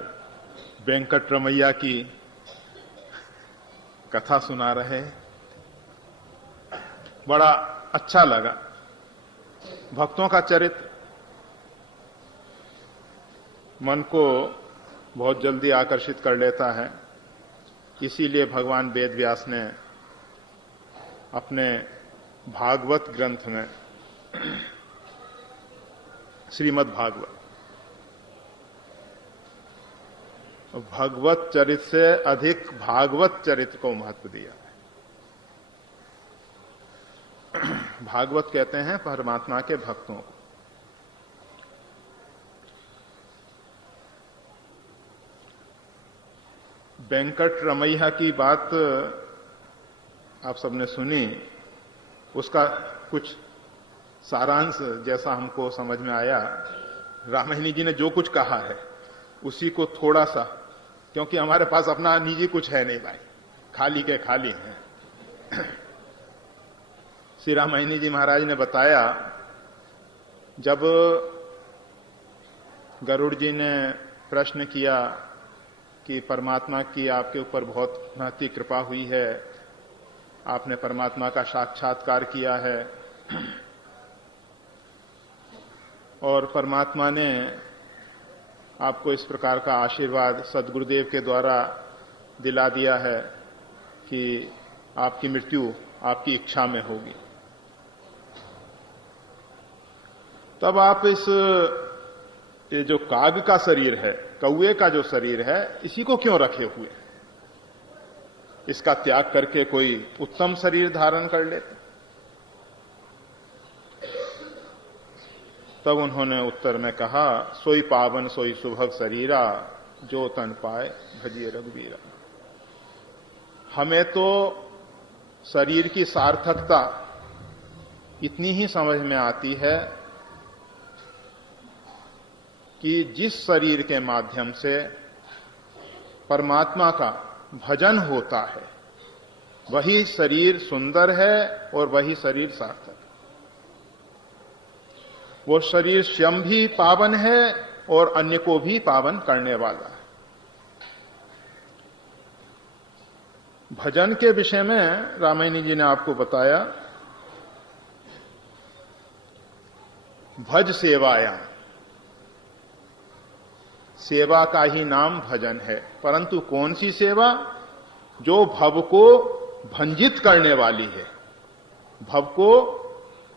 वेंकटरमैया की कथा सुना रहे, बड़ा अच्छा लगा। भक्तों का चरित्र मन को बहुत जल्दी आकर्षित कर लेता है, इसीलिए भगवान वेद व्यास ने अपने भागवत ग्रंथ में श्रीमद् भागवत भगवत चरित्र से अधिक भागवत चरित्र को महत्व दिया है। भागवत कहते हैं परमात्मा के भक्तों को। वेंकटरमैया की बात आप सबने सुनी, उसका कुछ सारांश जैसा हमको समझ में आया, रामायणी जी ने जो कुछ कहा है उसी को थोड़ा सा, क्योंकि हमारे पास अपना निजी कुछ है नहीं भाई, खाली के खाली हैं। श्री रामायणी जी महाराज ने बताया, जब गरुड़ जी ने प्रश्न किया कि परमात्मा की आपके ऊपर बहुत महती कृपा हुई है, आपने परमात्मा का साक्षात्कार किया है और परमात्मा ने आपको इस प्रकार का आशीर्वाद सदगुरुदेव के द्वारा दिला दिया है कि आपकी मृत्यु आपकी इच्छा में होगी, तब आप ये जो काग का शरीर है, कौए का जो शरीर है, इसी को क्यों रखे हुए? इसका त्याग करके कोई उत्तम शरीर धारण कर लेते। तब उन्होंने उत्तर में कहा, सोई पावन सोई सुभग शरीरा, जो तन पाए भजिए रघुवीरा। हमें तो शरीर की सार्थकता इतनी ही समझ में आती है कि जिस शरीर के माध्यम से परमात्मा का भजन होता है, वही शरीर सुंदर है और वही शरीर सार्थक है। वो शरीर स्वयं भी पावन है और अन्य को भी पावन करने वाला है। भजन के विषय में रामायणी जी ने आपको बताया, भज सेवाया, सेवा का ही नाम भजन है, परंतु कौन सी सेवा? जो भव को भंजित करने वाली है, भव को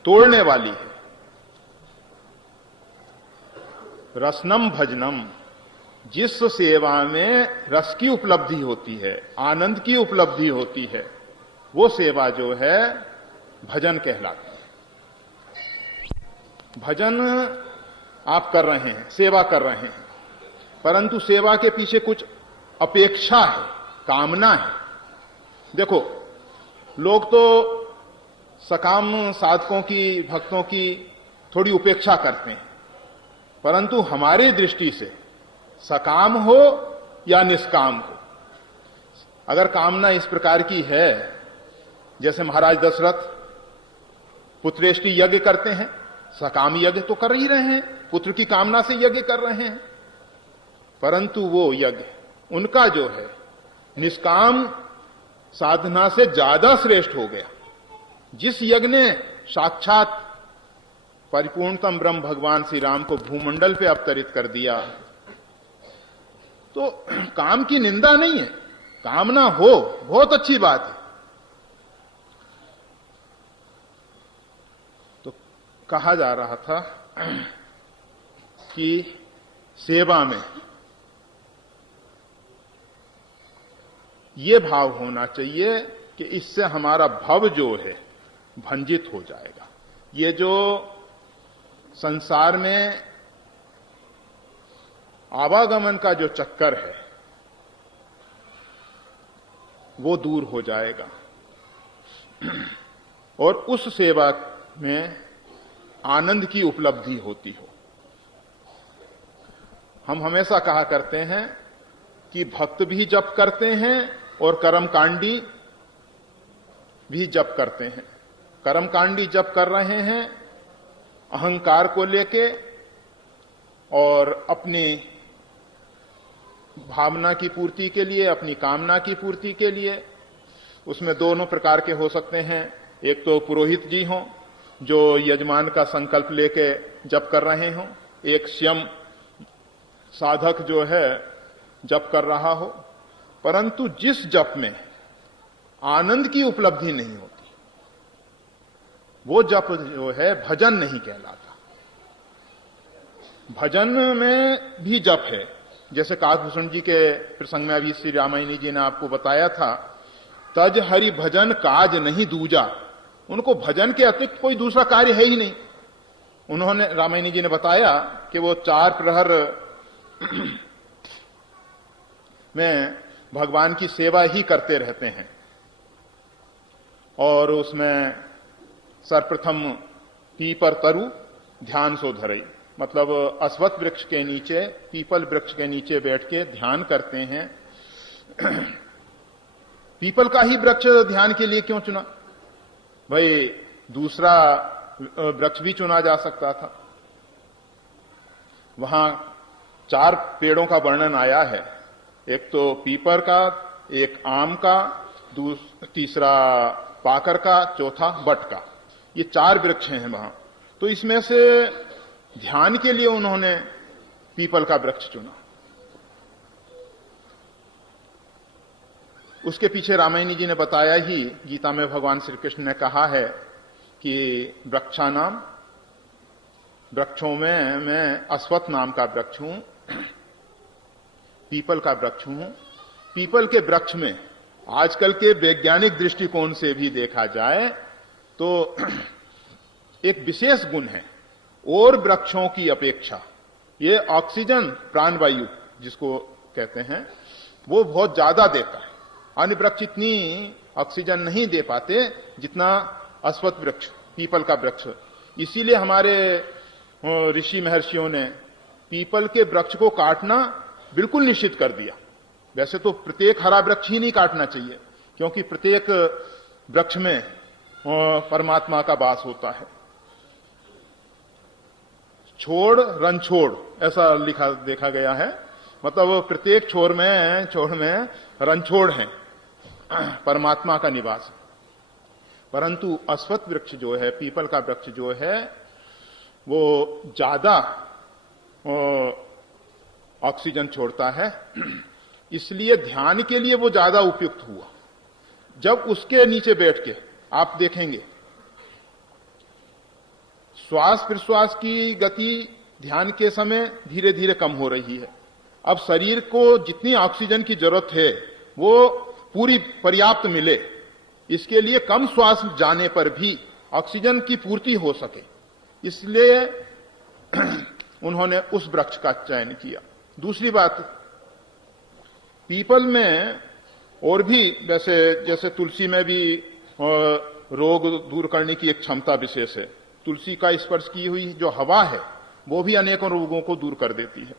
तोड़ने वाली है। रसनम भजनम, जिस सेवा में रस की उपलब्धि होती है, आनंद की उपलब्धि होती है, वो सेवा जो है भजन कहलाती है। भजन आप कर रहे हैं, सेवा कर रहे हैं, परंतु सेवा के पीछे कुछ अपेक्षा है, कामना है। देखो, लोग तो सकाम साधकों की, भक्तों की थोड़ी उपेक्षा करते हैं, परंतु हमारी दृष्टि से सकाम हो या निष्काम हो, अगर कामना इस प्रकार की है, जैसे महाराज दशरथ पुत्रेष्टि यज्ञ करते हैं, सकाम यज्ञ तो कर ही रहे हैं, पुत्र की कामना से यज्ञ कर रहे हैं, परंतु वो यज्ञ उनका जो है निष्काम साधना से ज्यादा श्रेष्ठ हो गया। जिस यज्ञ ने साक्षात परिपूर्णतम ब्रह्म भगवान श्री राम को भूमंडल पे अवतरित कर दिया, तो काम की निंदा नहीं है, कामना हो बहुत अच्छी बात है। तो कहा जा रहा था कि सेवा में ये भाव होना चाहिए कि इससे हमारा भव जो है भंजित हो जाएगा। ये जो संसार में आवागमन का जो चक्कर है वो दूर हो जाएगा और उस सेवा में आनंद की उपलब्धि होती हो। हम हमेशा कहा करते हैं कि भक्त भी जप करते हैं और कर्मकांडी भी जप करते हैं। कर्मकांडी जप कर रहे हैं अहंकार को लेके और अपनी भावना की पूर्ति के लिए, अपनी कामना की पूर्ति के लिए। उसमें दोनों प्रकार के हो सकते हैं। एक तो पुरोहित जी हों जो यजमान का संकल्प लेके जप कर रहे हों, एक स्वयं साधक जो है जप कर रहा हो, परंतु जिस जप में आनंद की उपलब्धि नहीं होती वो जप जो है भजन नहीं कहलाता। भजन में भी जप है, जैसे काकभूषण जी के प्रसंग में अभी श्री रामायणी जी ने आपको बताया था, तज हरि भजन काज नहीं दूजा। उनको भजन के अतिरिक्त कोई दूसरा कार्य है ही नहीं। उन्होंने, रामायणी जी ने बताया कि वो 4 प्रहर में भगवान की सेवा ही करते रहते हैं। और उसमें सर्वप्रथम पीपर तरु ध्यान सो धरई, मतलब अश्वत्थ वृक्ष के नीचे, पीपल वृक्ष के नीचे बैठ के ध्यान करते हैं। पीपल का ही वृक्ष ध्यान के लिए क्यों चुना? भाई दूसरा वृक्ष भी चुना जा सकता था। वहां 4 पेड़ों का वर्णन आया है, एक तो पीपर का, एक आम का, तीसरा पाकर का, चौथा बट का। ये 4 वृक्ष हैं वहां। तो इसमें से ध्यान के लिए उन्होंने पीपल का वृक्ष चुना। उसके पीछे रामायणी जी ने बताया ही, गीता में भगवान श्री कृष्ण ने कहा है कि वृक्षानाम, वृक्षों में मैं अश्वत्थ नाम का वृक्ष हूं, पीपल का वृक्ष हूं। पीपल के वृक्ष में आजकल के वैज्ञानिक दृष्टिकोण से भी देखा जाए तो एक विशेष गुण है, और वृक्षों की अपेक्षा ये ऑक्सीजन प्राणवायु जिसको कहते हैं वो बहुत ज्यादा देता है। अन्य वृक्ष इतनी ऑक्सीजन नहीं दे पाते जितना अश्वत्थ वृक्ष, पीपल का वृक्ष। इसीलिए हमारे ऋषि महर्षियों ने पीपल के वृक्ष को काटना बिल्कुल निषिद्ध कर दिया। वैसे तो प्रत्येक हरा वृक्ष ही नहीं काटना चाहिए, क्योंकि प्रत्येक वृक्ष में परमात्मा का वास होता है। छोड़ रन छोड़ ऐसा लिखा देखा गया है, मतलब प्रत्येक छोर में रनछोड़ है, परमात्मा का निवास। परंतु अश्वत्थ वृक्ष जो है, पीपल का वृक्ष जो है, वो ज्यादा ऑक्सीजन छोड़ता है, इसलिए ध्यान के लिए वो ज्यादा उपयुक्त हुआ। जब उसके नीचे बैठ के आप देखेंगे श्वास प्रश्वास की गति ध्यान के समय धीरे धीरे कम हो रही है। अब शरीर को जितनी ऑक्सीजन की जरूरत है वो पूरी पर्याप्त मिले, इसके लिए कम श्वास जाने पर भी ऑक्सीजन की पूर्ति हो सके, इसलिए उन्होंने उस वृक्ष का चयन किया। दूसरी बात, पीपल में और भी वैसे जैसे तुलसी में भी रोग दूर करने की एक क्षमता विशेष है। तुलसी का स्पर्श की हुई जो हवा है वो भी अनेकों रोगों को दूर कर देती है।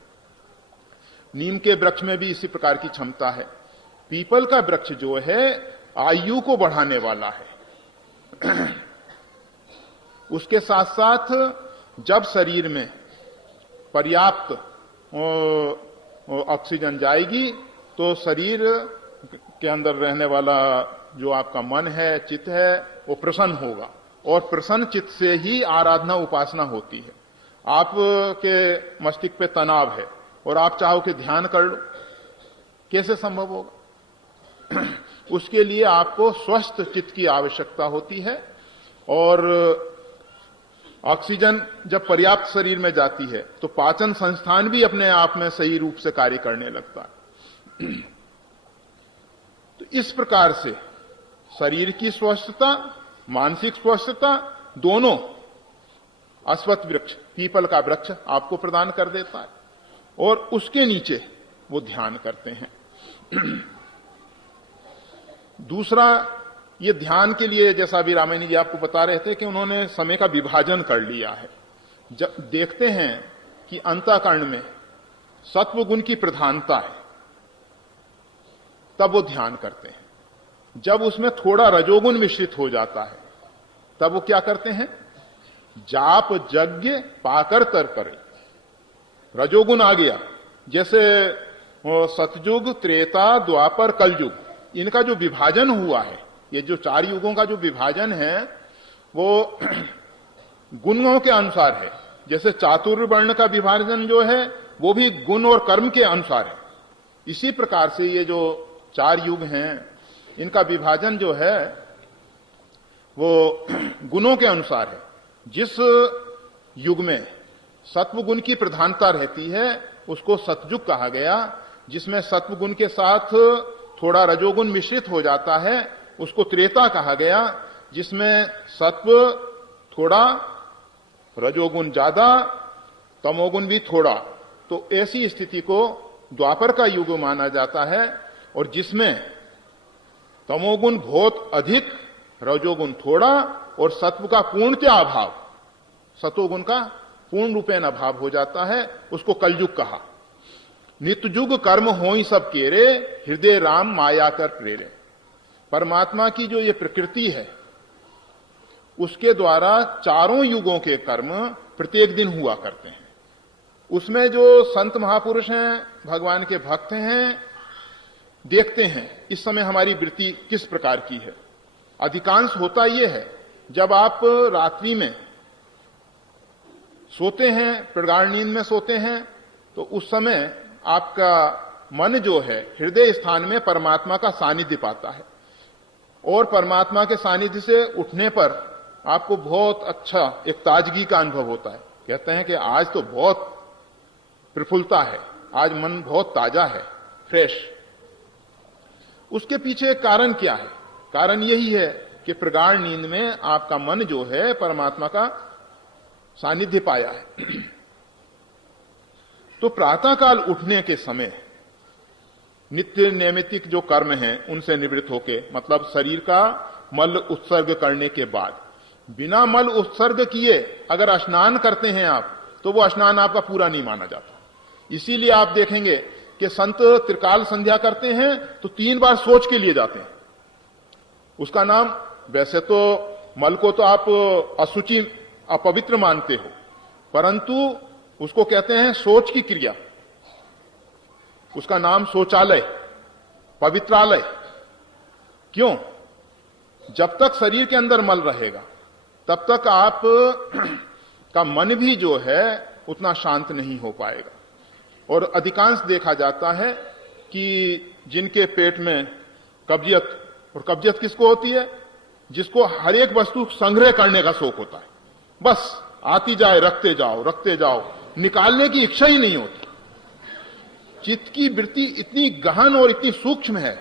नीम के वृक्ष में भी इसी प्रकार की क्षमता है। पीपल का वृक्ष जो है आयु को बढ़ाने वाला है। उसके साथ साथ जब शरीर में पर्याप्त ऑक्सीजन जाएगी तो शरीर के अंदर रहने वाला जो आपका मन है, चित्त है, वो प्रसन्न होगा, और प्रसन्न चित्त से ही आराधना उपासना होती है। आपके मस्तिष्क पे तनाव है और आप चाहो कि ध्यान कर लो, कैसे संभव होगा? उसके लिए आपको स्वस्थ चित्त की आवश्यकता होती है, और ऑक्सीजन जब पर्याप्त शरीर में जाती है तो पाचन संस्थान भी अपने आप में सही रूप से कार्य करने लगता है। तो इस प्रकार से शरीर की स्वस्थता, मानसिक स्वस्थता दोनों अश्वत्थ वृक्ष, पीपल का वृक्ष आपको प्रदान कर देता है, और उसके नीचे वो ध्यान करते हैं। दूसरा, ये ध्यान के लिए जैसा अभी रामायणी जी आपको बता रहे थे कि उन्होंने समय का विभाजन कर लिया है। जब देखते हैं कि अंतःकरण में सत्व गुण की प्रधानता है तब वो ध्यान करते हैं। जब उसमें थोड़ा रजोगुण मिश्रित हो जाता है तब वो क्या करते हैं? जाप यज्ञ पाकर तर करे। रजोगुण आ गया, जैसे वो सतयुग, त्रेता, द्वापर, कलयुग, इनका जो विभाजन हुआ है, ये जो 4 युगों का जो विभाजन है वो गुणों के अनुसार है। जैसे चातुर्वर्ण का विभाजन जो है वो भी गुण और कर्म के अनुसार है। इसी प्रकार से ये जो 4 युग हैं इनका विभाजन जो है वो गुणों के अनुसार है। जिस युग में सत्व गुण की प्रधानता रहती है उसको सतयुग कहा गया। जिसमें सत्व गुण के साथ थोड़ा रजोगुण मिश्रित हो जाता है उसको त्रेता कहा गया। जिसमें सत्व थोड़ा, रजोगुण ज्यादा, तमोगुण भी थोड़ा, तो ऐसी स्थिति को द्वापर का युग माना जाता है। और जिसमें तमोगुण बहुत अधिक, रजोगुण थोड़ा और सत्व का पूर्णतया अभाव, सतोगुण का पूर्ण रूपेण अभाव हो जाता है, उसको कलयुग कहा। नित्ययुग कर्म होई सब केरे, हृदय राम माया कर प्रेरे। परमात्मा की जो ये प्रकृति है उसके द्वारा 4 युगों के कर्म प्रत्येक दिन हुआ करते हैं। उसमें जो संत महापुरुष हैं, भगवान के भक्त हैं, देखते हैं इस समय हमारी वृत्ति किस प्रकार की है। अधिकांश होता यह है जब आप रात्रि में सोते हैं, प्रगाढ़ नींद में सोते हैं, तो उस समय आपका मन जो है हृदय स्थान में परमात्मा का सानिध्य पाता है और परमात्मा के सानिध्य से उठने पर आपको बहुत अच्छा एक ताजगी का अनुभव होता है। कहते हैं कि आज तो बहुत प्रफुल्लता है, आज मन बहुत ताजा है, फ्रेश। उसके पीछे एक कारण क्या है? कारण यही है कि प्रगाढ़ नींद में आपका मन जो है परमात्मा का सानिध्य पाया है। तो प्रातःकाल उठने के समय नित्य नैमित्तिक जो कर्म हैं उनसे निवृत्त होके, मतलब शरीर का मल उत्सर्ग करने के बाद, बिना मल उत्सर्ग किए अगर स्नान करते हैं आप तो वो स्नान आपका पूरा नहीं माना जाता। इसीलिए आप देखेंगे कि संत त्रिकाल संध्या करते हैं तो 3 बार सोच के लिए जाते हैं। उसका नाम, वैसे तो मल को तो आप अशुचि, अपवित्र मानते हो, परंतु उसको कहते हैं सोच की क्रिया। उसका नाम शौचालय, पवित्रालय। क्यों? जब तक शरीर के अंदर मल रहेगा तब तक आप का मन भी जो है उतना शांत नहीं हो पाएगा। और अधिकांश देखा जाता है कि जिनके पेट में कब्जियत, और कब्जियत किसको होती है? जिसको हर एक वस्तु संग्रह करने का शौक होता है, बस आती जाए रखते जाओ, निकालने की इच्छा ही नहीं होती। चित्त की वृत्ति इतनी गहन और इतनी सूक्ष्म है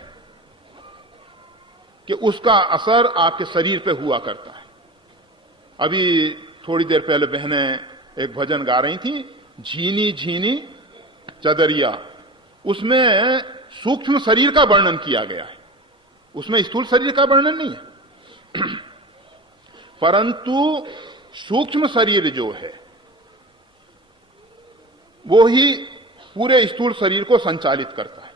कि उसका असर आपके शरीर पे हुआ करता है। अभी थोड़ी देर पहले बहनें एक भजन गा रही थी, झीनी झीनी चदरिया। उसमें सूक्ष्म शरीर का वर्णन किया गया है, उसमें स्थूल शरीर का वर्णन नहीं है। परंतु सूक्ष्म शरीर जो है वो ही पूरे स्थूल शरीर को संचालित करता है।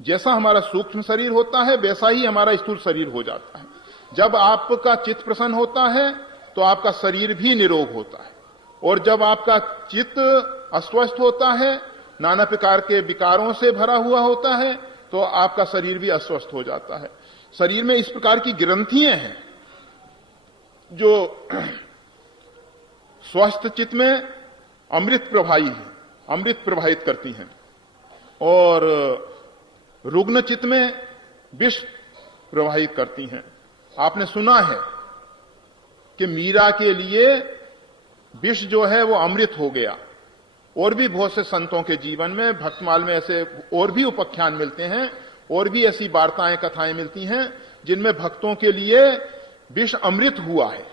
जैसा हमारा सूक्ष्म शरीर होता है वैसा ही हमारा स्थूल शरीर हो जाता है। जब आपका चित्त प्रसन्न होता है तो आपका शरीर भी निरोग होता है, और जब आपका चित्त अस्वस्थ होता है, नाना प्रकार के विकारों से भरा हुआ होता है, तो आपका शरीर भी अस्वस्थ हो जाता है। शरीर में इस प्रकार की ग्रंथियां हैं जो स्वस्थ चित्त में अमृत प्रवाही है, अमृत प्रवाहित करती हैं, और रुग्ण चित्त में विष प्रवाहित करती हैं। आपने सुना है कि मीरा के लिए विष जो है वो अमृत हो गया। और भी बहुत से संतों के जीवन में, भक्तमाल में ऐसे और भी उपाख्यान मिलते हैं, और भी ऐसी वार्ताएं, कथाएं मिलती हैं जिनमें भक्तों के लिए विष अमृत हुआ है।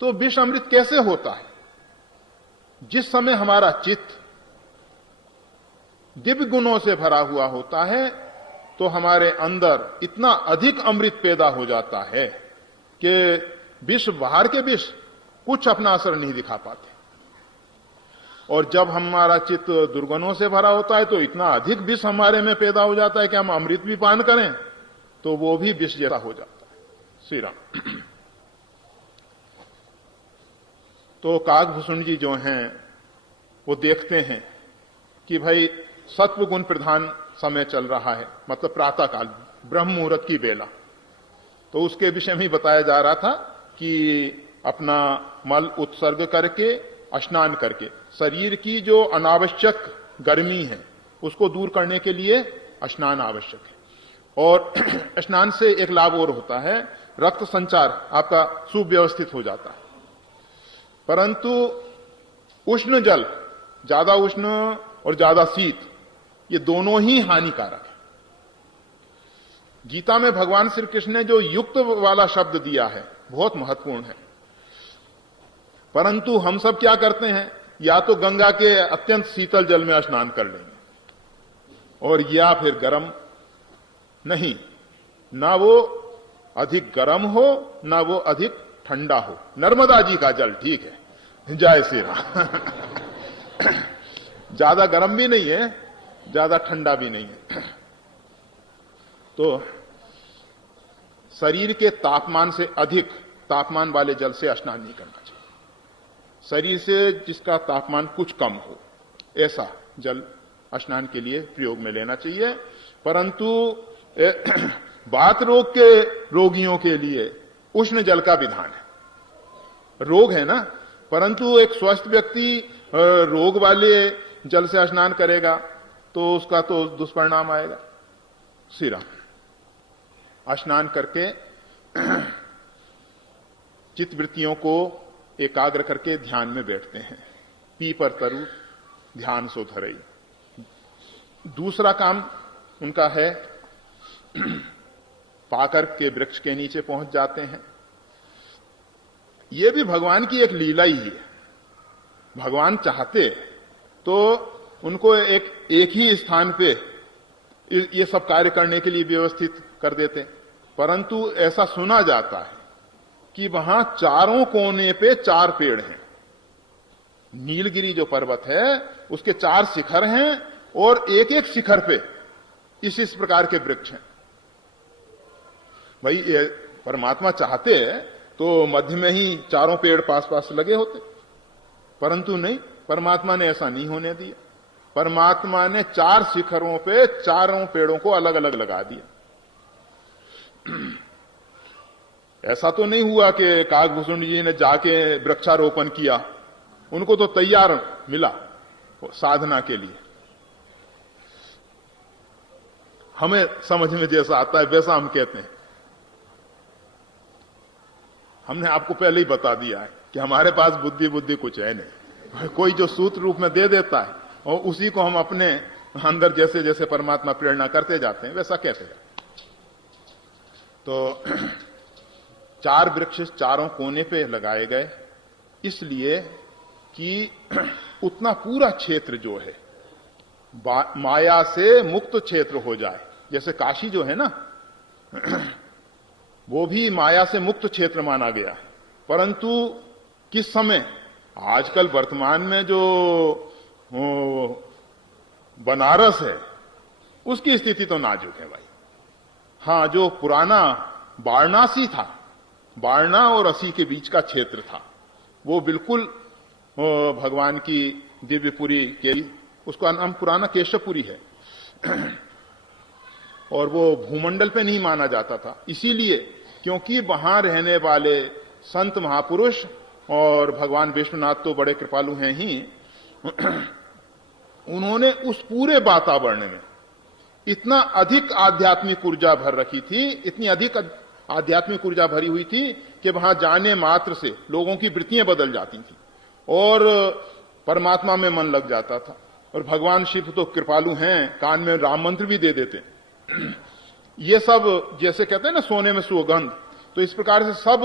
तो विष अमृत कैसे होता है? जिस समय हमारा चित्त दिव्य गुणों से भरा हुआ होता है तो हमारे अंदर इतना अधिक अमृत पैदा हो जाता है कि विष, बाहर के विष कुछ अपना असर नहीं दिखा पाते। और जब हमारा चित्त दुर्गुणों से भरा होता है तो इतना अधिक विष हमारे में पैदा हो जाता है कि हम अमृत भी पान करें तो वो भी विष जैसा हो जाता है। श्री राम। तो काकभूषण जी जो हैं वो देखते हैं कि भाई सत्व गुण प्रधान समय चल रहा है, मतलब प्रातः काल, ब्रह्म मुहूर्त की बेला। तो उसके विषय में बताया जा रहा था कि अपना मल उत्सर्ग करके, स्नान करके, शरीर की जो अनावश्यक गर्मी है उसको दूर करने के लिए स्नान आवश्यक है। और स्नान से एक लाभ और होता है, रक्त संचार आपका सुव्यवस्थित हो जाता है। परंतु उष्ण जल, ज्यादा उष्ण और ज्यादा शीत, ये दोनों ही हानिकारक है। गीता में भगवान श्री कृष्ण ने जो युक्त वाला शब्द दिया है बहुत महत्वपूर्ण है। परंतु हम सब क्या करते हैं, या तो गंगा के अत्यंत शीतल जल में स्नान कर लेंगे, और या फिर गर्म नहीं, ना वो अधिक गर्म हो ना वो अधिक ठंडा हो। नर्मदा जी का जल ठीक है, जय श्री राम। ज्यादा गर्म भी नहीं है, ज्यादा ठंडा भी नहीं है। तो शरीर के तापमान से अधिक तापमान वाले जल से स्नान नहीं करना चाहिए। शरीर से जिसका तापमान कुछ कम हो ऐसा जल स्नान के लिए प्रयोग में लेना चाहिए। परंतु वात रोग के रोगियों के लिए उष्ण जल का विधान है। रोग है ना, परंतु एक स्वस्थ व्यक्ति रोग वाले जल से स्नान करेगा तो उसका तो दुष्परिणाम आएगा। सिरा स्नान करके चित्तवृत्तियों को एकाग्र करके ध्यान में बैठते हैं। पी पर तरु ध्यान सो धरई। दूसरा काम उनका है पाकर के वृक्ष के नीचे पहुंच जाते हैं। यह भी भगवान की एक लीला ही है। भगवान चाहते तो उनको एक ही स्थान पे ये सब कार्य करने के लिए व्यवस्थित कर देते, परंतु ऐसा सुना जाता है कि वहां चारों कोने पे 4 पेड़ हैं। नीलगिरी जो पर्वत है उसके 4 शिखर हैं और एक एक शिखर पे इस प्रकार के वृक्ष हैं। भाई ये परमात्मा चाहते तो मध्य में ही चारों पेड़ पास पास लगे होते, परंतु नहीं, परमात्मा ने ऐसा नहीं होने दिया। परमात्मा ने 4 शिखरों पे चारों पेड़ों को अलग अलग लगा दिया। ऐसा तो नहीं हुआ कि काकभूषण जी ने जाके वृक्षारोपण किया, उनको तो तैयार मिला साधना के लिए। हमें समझ में जैसा आता है वैसा हम कहते हैं। हमने आपको पहले ही बता दिया है कि हमारे पास बुद्धि कुछ है नहीं। कोई जो सूत्र रूप में दे देता है और उसी को हम अपने अंदर जैसे जैसे परमात्मा प्रेरणा करते जाते हैं वैसा कहते जाते। तो 4 वृक्ष चारों कोने पे लगाए गए, इसलिए कि उतना पूरा क्षेत्र जो है माया से मुक्त क्षेत्र हो जाए। जैसे काशी जो है ना, वो भी माया से मुक्त क्षेत्र माना गया है। परंतु किस समय, आजकल वर्तमान में जो बनारस है उसकी स्थिति तो नाजुक है भाई। हाँ, जो पुराना वाराणसी था, वारणा और असी के बीच का क्षेत्र था, वो बिल्कुल भगवान की दिव्यपुरी के, उसका नाम पुराना केशवपुरी है, और वो भूमंडल पे नहीं माना जाता था। इसीलिए क्योंकि वहां रहने वाले संत महापुरुष और भगवान विश्वनाथ तो बड़े कृपालु हैं ही, उन्होंने उस पूरे वातावरण में इतना अधिक आध्यात्मिक ऊर्जा भर रखी थी, इतनी अधिक आध्यात्मिक ऊर्जा भरी हुई थी कि वहां जाने मात्र से लोगों की वृत्तियां बदल जाती थी और परमात्मा में मन लग जाता था। और भगवान शिव तो कृपालु हैं, कान में राम मंत्र भी दे देते। ये सब जैसे कहते हैं ना सोने में सुगंध, तो इस प्रकार से सब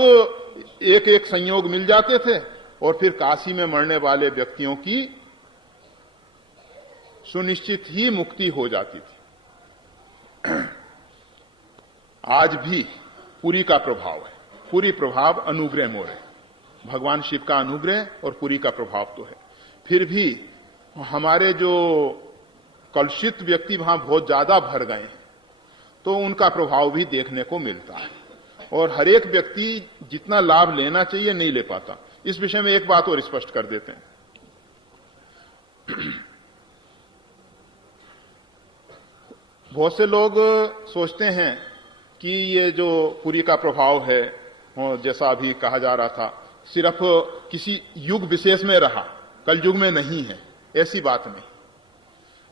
एक एक संयोग मिल जाते थे और फिर काशी में मरने वाले व्यक्तियों की सुनिश्चित ही मुक्ति हो जाती थी। आज भी पुरी का प्रभाव है, पुरी प्रभाव अनुग्रह मोर है, भगवान शिव का अनुग्रह और पुरी का प्रभाव तो है। फिर भी हमारे जो कलुषित व्यक्ति वहां बहुत ज्यादा भर गए हैं, तो उनका प्रभाव भी देखने को मिलता है और हर एक व्यक्ति जितना लाभ लेना चाहिए नहीं ले पाता। इस विषय में एक बात और स्पष्ट कर देते हैं। बहुत से लोग सोचते हैं कि ये जो पुरी का प्रभाव है, जैसा अभी कहा जा रहा था, सिर्फ किसी युग विशेष में रहा, कल युग में नहीं है। ऐसी बात नहीं।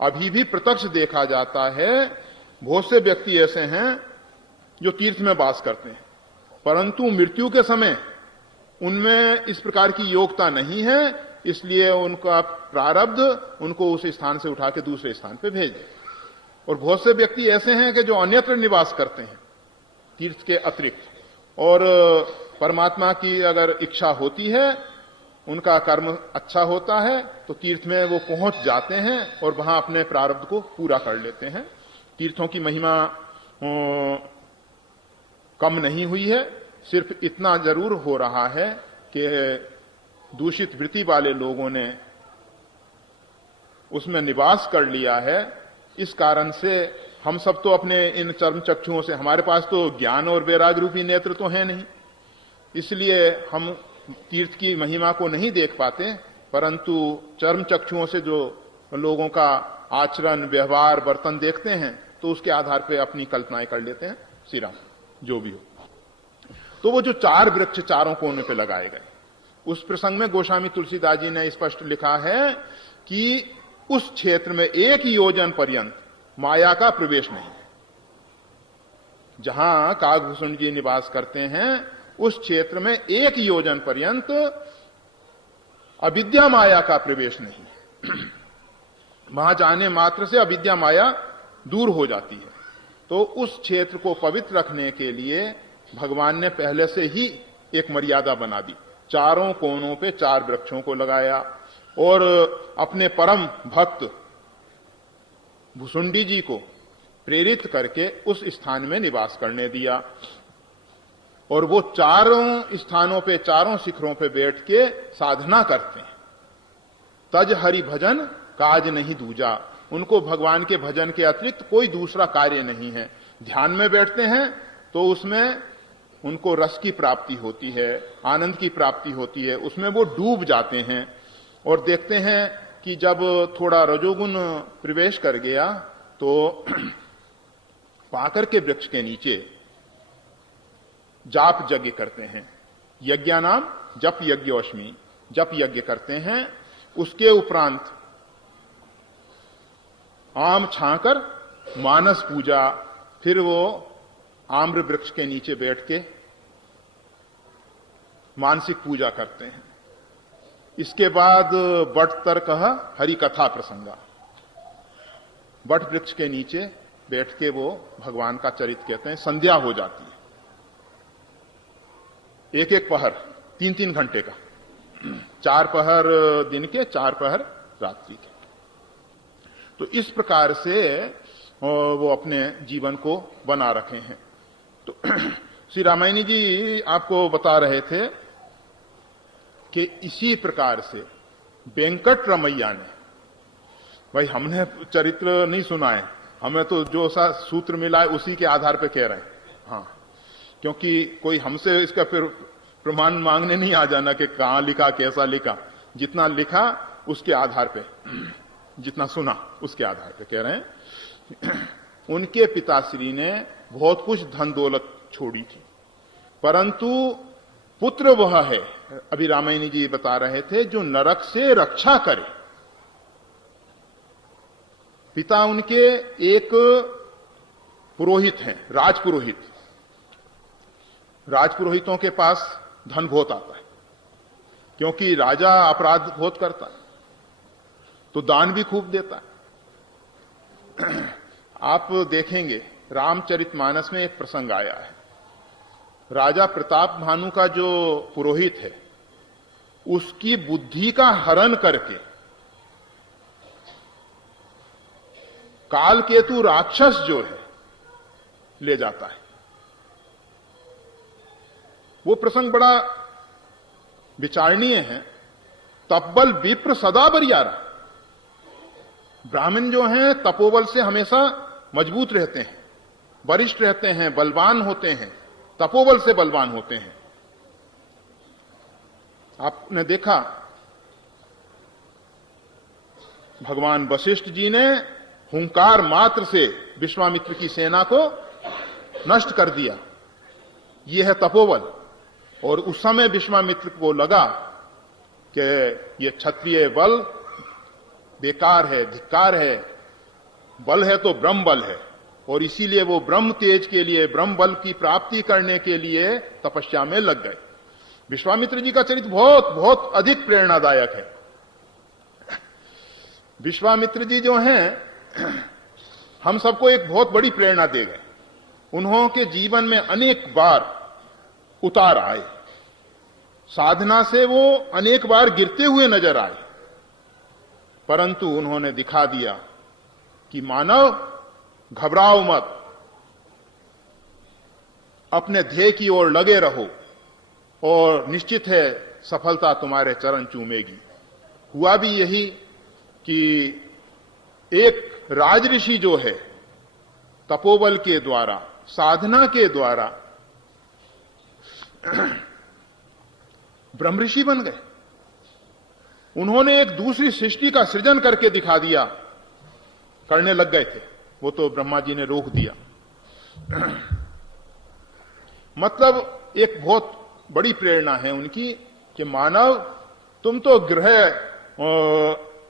अभी भी प्रत्यक्ष देखा जाता है, बहुत से व्यक्ति ऐसे हैं जो तीर्थ में वास करते हैं, परंतु मृत्यु के समय उनमें इस प्रकार की योग्यता नहीं है, इसलिए उनका प्रारब्ध उनको उस स्थान से उठा के दूसरे स्थान पे भेज दे। और बहुत से व्यक्ति ऐसे हैं कि जो अन्यत्र निवास करते हैं तीर्थ के अतिरिक्त, और परमात्मा की अगर इच्छा होती है, उनका कर्म अच्छा होता है, तो तीर्थ में वो पहुंच जाते हैं और वहां अपने प्रारब्ध को पूरा कर लेते हैं। तीर्थों की महिमा कम नहीं हुई है, सिर्फ इतना जरूर हो रहा है कि दूषित वृत्ति वाले लोगों ने उसमें निवास कर लिया है। इस कारण से हम सब तो अपने इन चर्म चक्षुओं से, हमारे पास तो ज्ञान और वैराग रूपी नेत्र तो है नहीं, इसलिए हम तीर्थ की महिमा को नहीं देख पाते, परंतु चर्म चक्षुओं से जो लोगों का आचरण, व्यवहार, बर्तन देखते हैं, तो उसके आधार पर अपनी कल्पनाएं कर लेते हैं। श्री राम, जो भी हो। तो वो जो 4 वृक्ष चारों कोने पे लगाए गए, उस प्रसंग में गोस्वामी तुलसीदास जी ने स्पष्ट लिखा है कि उस क्षेत्र में 1 योजन पर्यंत माया का प्रवेश नहीं है। जहां काकभूषण जी निवास करते हैं, उस क्षेत्र में 1 योजन पर्यंत अविद्या माया का प्रवेश नहीं है। वहां जाने मात्र से अविद्या माया दूर हो जाती है। तो उस क्षेत्र को पवित्र रखने के लिए भगवान ने पहले से ही एक मर्यादा बना दी। चारों कोनों पे 4 वृक्षों को लगाया और अपने परम भक्त भुसुंडी जी को प्रेरित करके उस स्थान में निवास करने दिया। और वो चारों स्थानों पे, चारों शिखरों पे बैठ के साधना करते हैं। तज हरि भजन काज नहीं दूजा, उनको भगवान के भजन के अतिरिक्त कोई दूसरा कार्य नहीं है। ध्यान में बैठते हैं तो उसमें उनको रस की प्राप्ति होती है, आनंद की प्राप्ति होती है, उसमें वो डूब जाते हैं। और देखते हैं कि जब थोड़ा रजोगुण प्रवेश कर गया तो पाकर के वृक्ष के नीचे जाप यज्ञ करते हैं। यज्ञा नाम जप यज्ञोष्मी, जप यज्ञ करते हैं। उसके उपरांत आम छाकर मानस पूजा, फिर वो आम्र वृक्ष के नीचे बैठ के मानसिक पूजा करते हैं। इसके बाद बट तर्क हरि कथा प्रसंगा, बट वृक्ष के नीचे बैठ के वो भगवान का चरित्र कहते हैं। संध्या हो जाती है, 1-1 पहर, 3-3 घंटे का, 4 पहर दिन के, 4 पहर रात्रि के। तो इस प्रकार से वो अपने जीवन को बना रखे हैं। तो श्री रामायणी जी आपको बता रहे थे कि इसी प्रकार से वेंकट रमैया ने, भाई हमने चरित्र नहीं सुना है, हमें तो जो सा सूत्र मिला है उसी के आधार पे कह रहे हैं। हाँ, क्योंकि कोई हमसे इसका फिर प्रमाण मांगने नहीं आ जाना कि कहां लिखा, कैसा लिखा। जितना लिखा उसके आधार पे, जितना सुना उसके आधार पे कह रहे हैं। उनके पिताश्री ने बहुत कुछ धन दौलत छोड़ी थी, परंतु पुत्र वह है, अभी रामायणी जी बता रहे थे, जो नरक से रक्षा करे। पिता उनके एक पुरोहित हैं, राजपुरोहित। राजपुरोहितों के पास धन बहुत आता है, क्योंकि राजा अपराध बहुत करता है, तो दान भी खूब देता है। आप देखेंगे रामचरितमानस में एक प्रसंग आया है। राजा प्रताप भानु का जो पुरोहित है, उसकी बुद्धि का हरण करके कालकेतु राक्षस जो है ले जाता है। वो प्रसंग बड़ा विचारणीय है। तपबल विप्र सदा बरियारा, ब्राह्मण जो हैं तपोबल से हमेशा मजबूत रहते हैं, वरिष्ठ रहते हैं, बलवान होते हैं, तपोबल से बलवान होते हैं। आपने देखा भगवान वशिष्ठ जी ने हुंकार मात्र से विश्वामित्र की सेना को नष्ट कर दिया। यह है तपोबल। और उस समय विश्वामित्र को लगा कि यह क्षत्रिय बल बेकार है, धिक्कार है, बल है तो ब्रह्म बल है, और इसीलिए वो ब्रह्म तेज के लिए, ब्रह्म बल की प्राप्ति करने के लिए तपस्या में लग गए। विश्वामित्र जी का चरित्र बहुत बहुत अधिक प्रेरणादायक है। विश्वामित्र जी जो हैं, हम सबको एक बहुत बड़ी प्रेरणा दे गए। उन्हों के जीवन में अनेक बार उतार आए, साधना से वो अनेक बार गिरते हुए नजर आए, परंतु उन्होंने दिखा दिया कि मानव घबराओ मत, अपने ध्येय की ओर लगे रहो और निश्चित है सफलता तुम्हारे चरण चूमेगी। हुआ भी यही कि एक राजऋषि जो है तपोबल के द्वारा, साधना के द्वारा ब्रह्म ऋषि बन गए। उन्होंने एक दूसरी सृष्टि का सृजन करके दिखा दिया। करने लग गए थे, वो तो ब्रह्मा जी ने रोक दिया। मतलब एक बहुत बड़ी प्रेरणा है उनकी कि मानव तुम तो ग्रह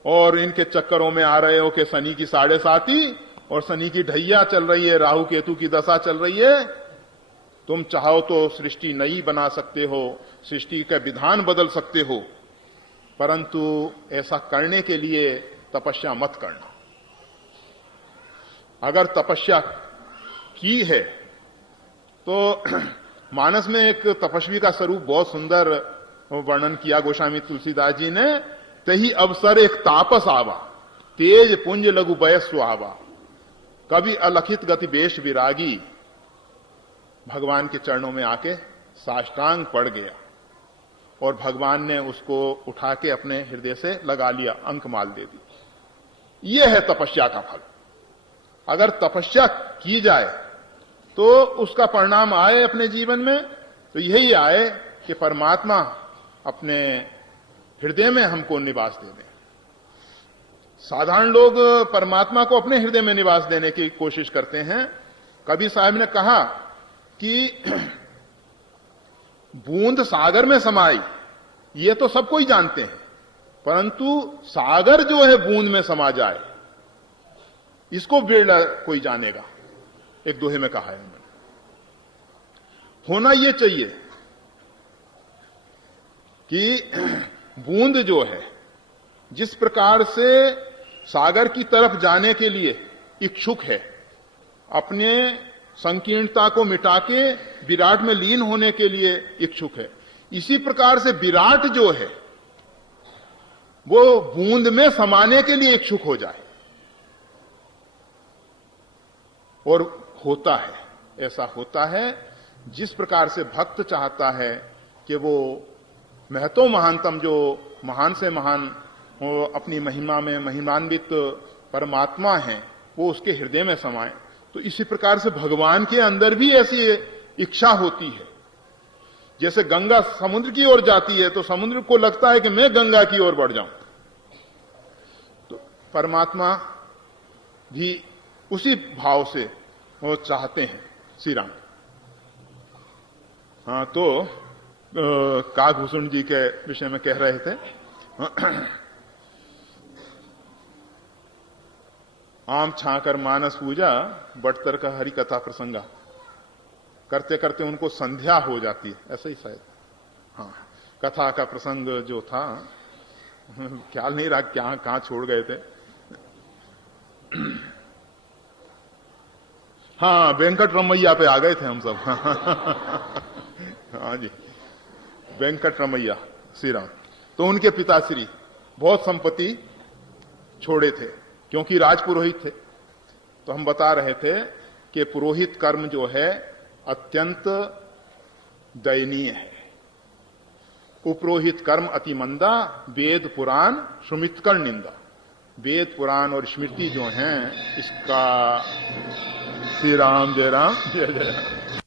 और इनके चक्करों में आ रहे हो कि शनि की 7.5 और शनि की ढैया चल रही है, राहु केतु की दशा चल रही है। तुम चाहो तो सृष्टि नई बना सकते हो, सृष्टि का विधान बदल सकते हो, परंतु ऐसा करने के लिए तपस्या मत करना। अगर तपस्या की है तो मानस में एक तपस्वी का स्वरूप बहुत सुंदर वर्णन किया गोस्वामी तुलसीदास जी ने। तही अवसर एक तापस आवा, तेज पुंज लघु बयस्व आवा, कभी अलखित गति बेश विरागी। भगवान के चरणों में आके साष्टांग पड़ गया और भगवान ने उसको उठा के अपने हृदय से लगा लिया, अंकमाल दे दी। यह है तपस्या का फल। अगर तपस्या की जाए तो उसका परिणाम आए अपने जीवन में, तो यही आए कि परमात्मा अपने हृदय में हमको निवास दे दें। साधारण लोग परमात्मा को अपने हृदय में निवास देने की कोशिश करते हैं। कबीर साहब ने कहा कि बूंद सागर में समाई, ये तो सबको ही जानते हैं, परंतु सागर जो है बूंद में समा जाए, इसको बिरला कोई जानेगा। एक दोहे में कहा है मैंने। होना यह चाहिए कि बूंद जो है जिस प्रकार से सागर की तरफ जाने के लिए इच्छुक है, अपने संकीर्णता को मिटा के विराट में लीन होने के लिए इच्छुक है, इसी प्रकार से विराट जो है वो बूंद में समाने के लिए इच्छुक हो जाए। और होता है, ऐसा होता है जिस प्रकार से भक्त चाहता है कि वो महतो महानतम, जो महान से महान वो अपनी महिमा में महिमान्वित परमात्मा है, वो उसके हृदय में समाए। तो इसी प्रकार से भगवान के अंदर भी ऐसी इच्छा होती है। जैसे गंगा समुद्र की ओर जाती है तो समुद्र को लगता है कि मैं गंगा की ओर बढ़ जाऊं, तो परमात्मा भी उसी भाव से वो चाहते हैं। श्री राम। हाँ, तो काकभूषण जी के विषय में कह रहे थे। आम छाकर मानस पूजा, बटतर का हरि कथा प्रसंगा। करते करते उनको संध्या हो जाती है, ऐसा ही शायद। हाँ, कथा का प्रसंग जो था, ख्याल नहीं रहा क्या कहां छोड़ गए थे। हाँ, वेंकट रमैया पे आ गए थे हम सब। हाँ जी, वेंकट रमैया श्री राम। तो उनके पिताश्री बहुत संपत्ति छोड़े थे, क्योंकि राजपुरोहित थे। तो हम बता रहे थे कि पुरोहित कर्म जो है अत्यंत दयनीय है। उपरोहित कर्म अति मंदा, वेद पुराण सुमित कर निंदा। वेद पुराण और स्मृति जो हैं, इसका श्री राम जय राम जय जय राम।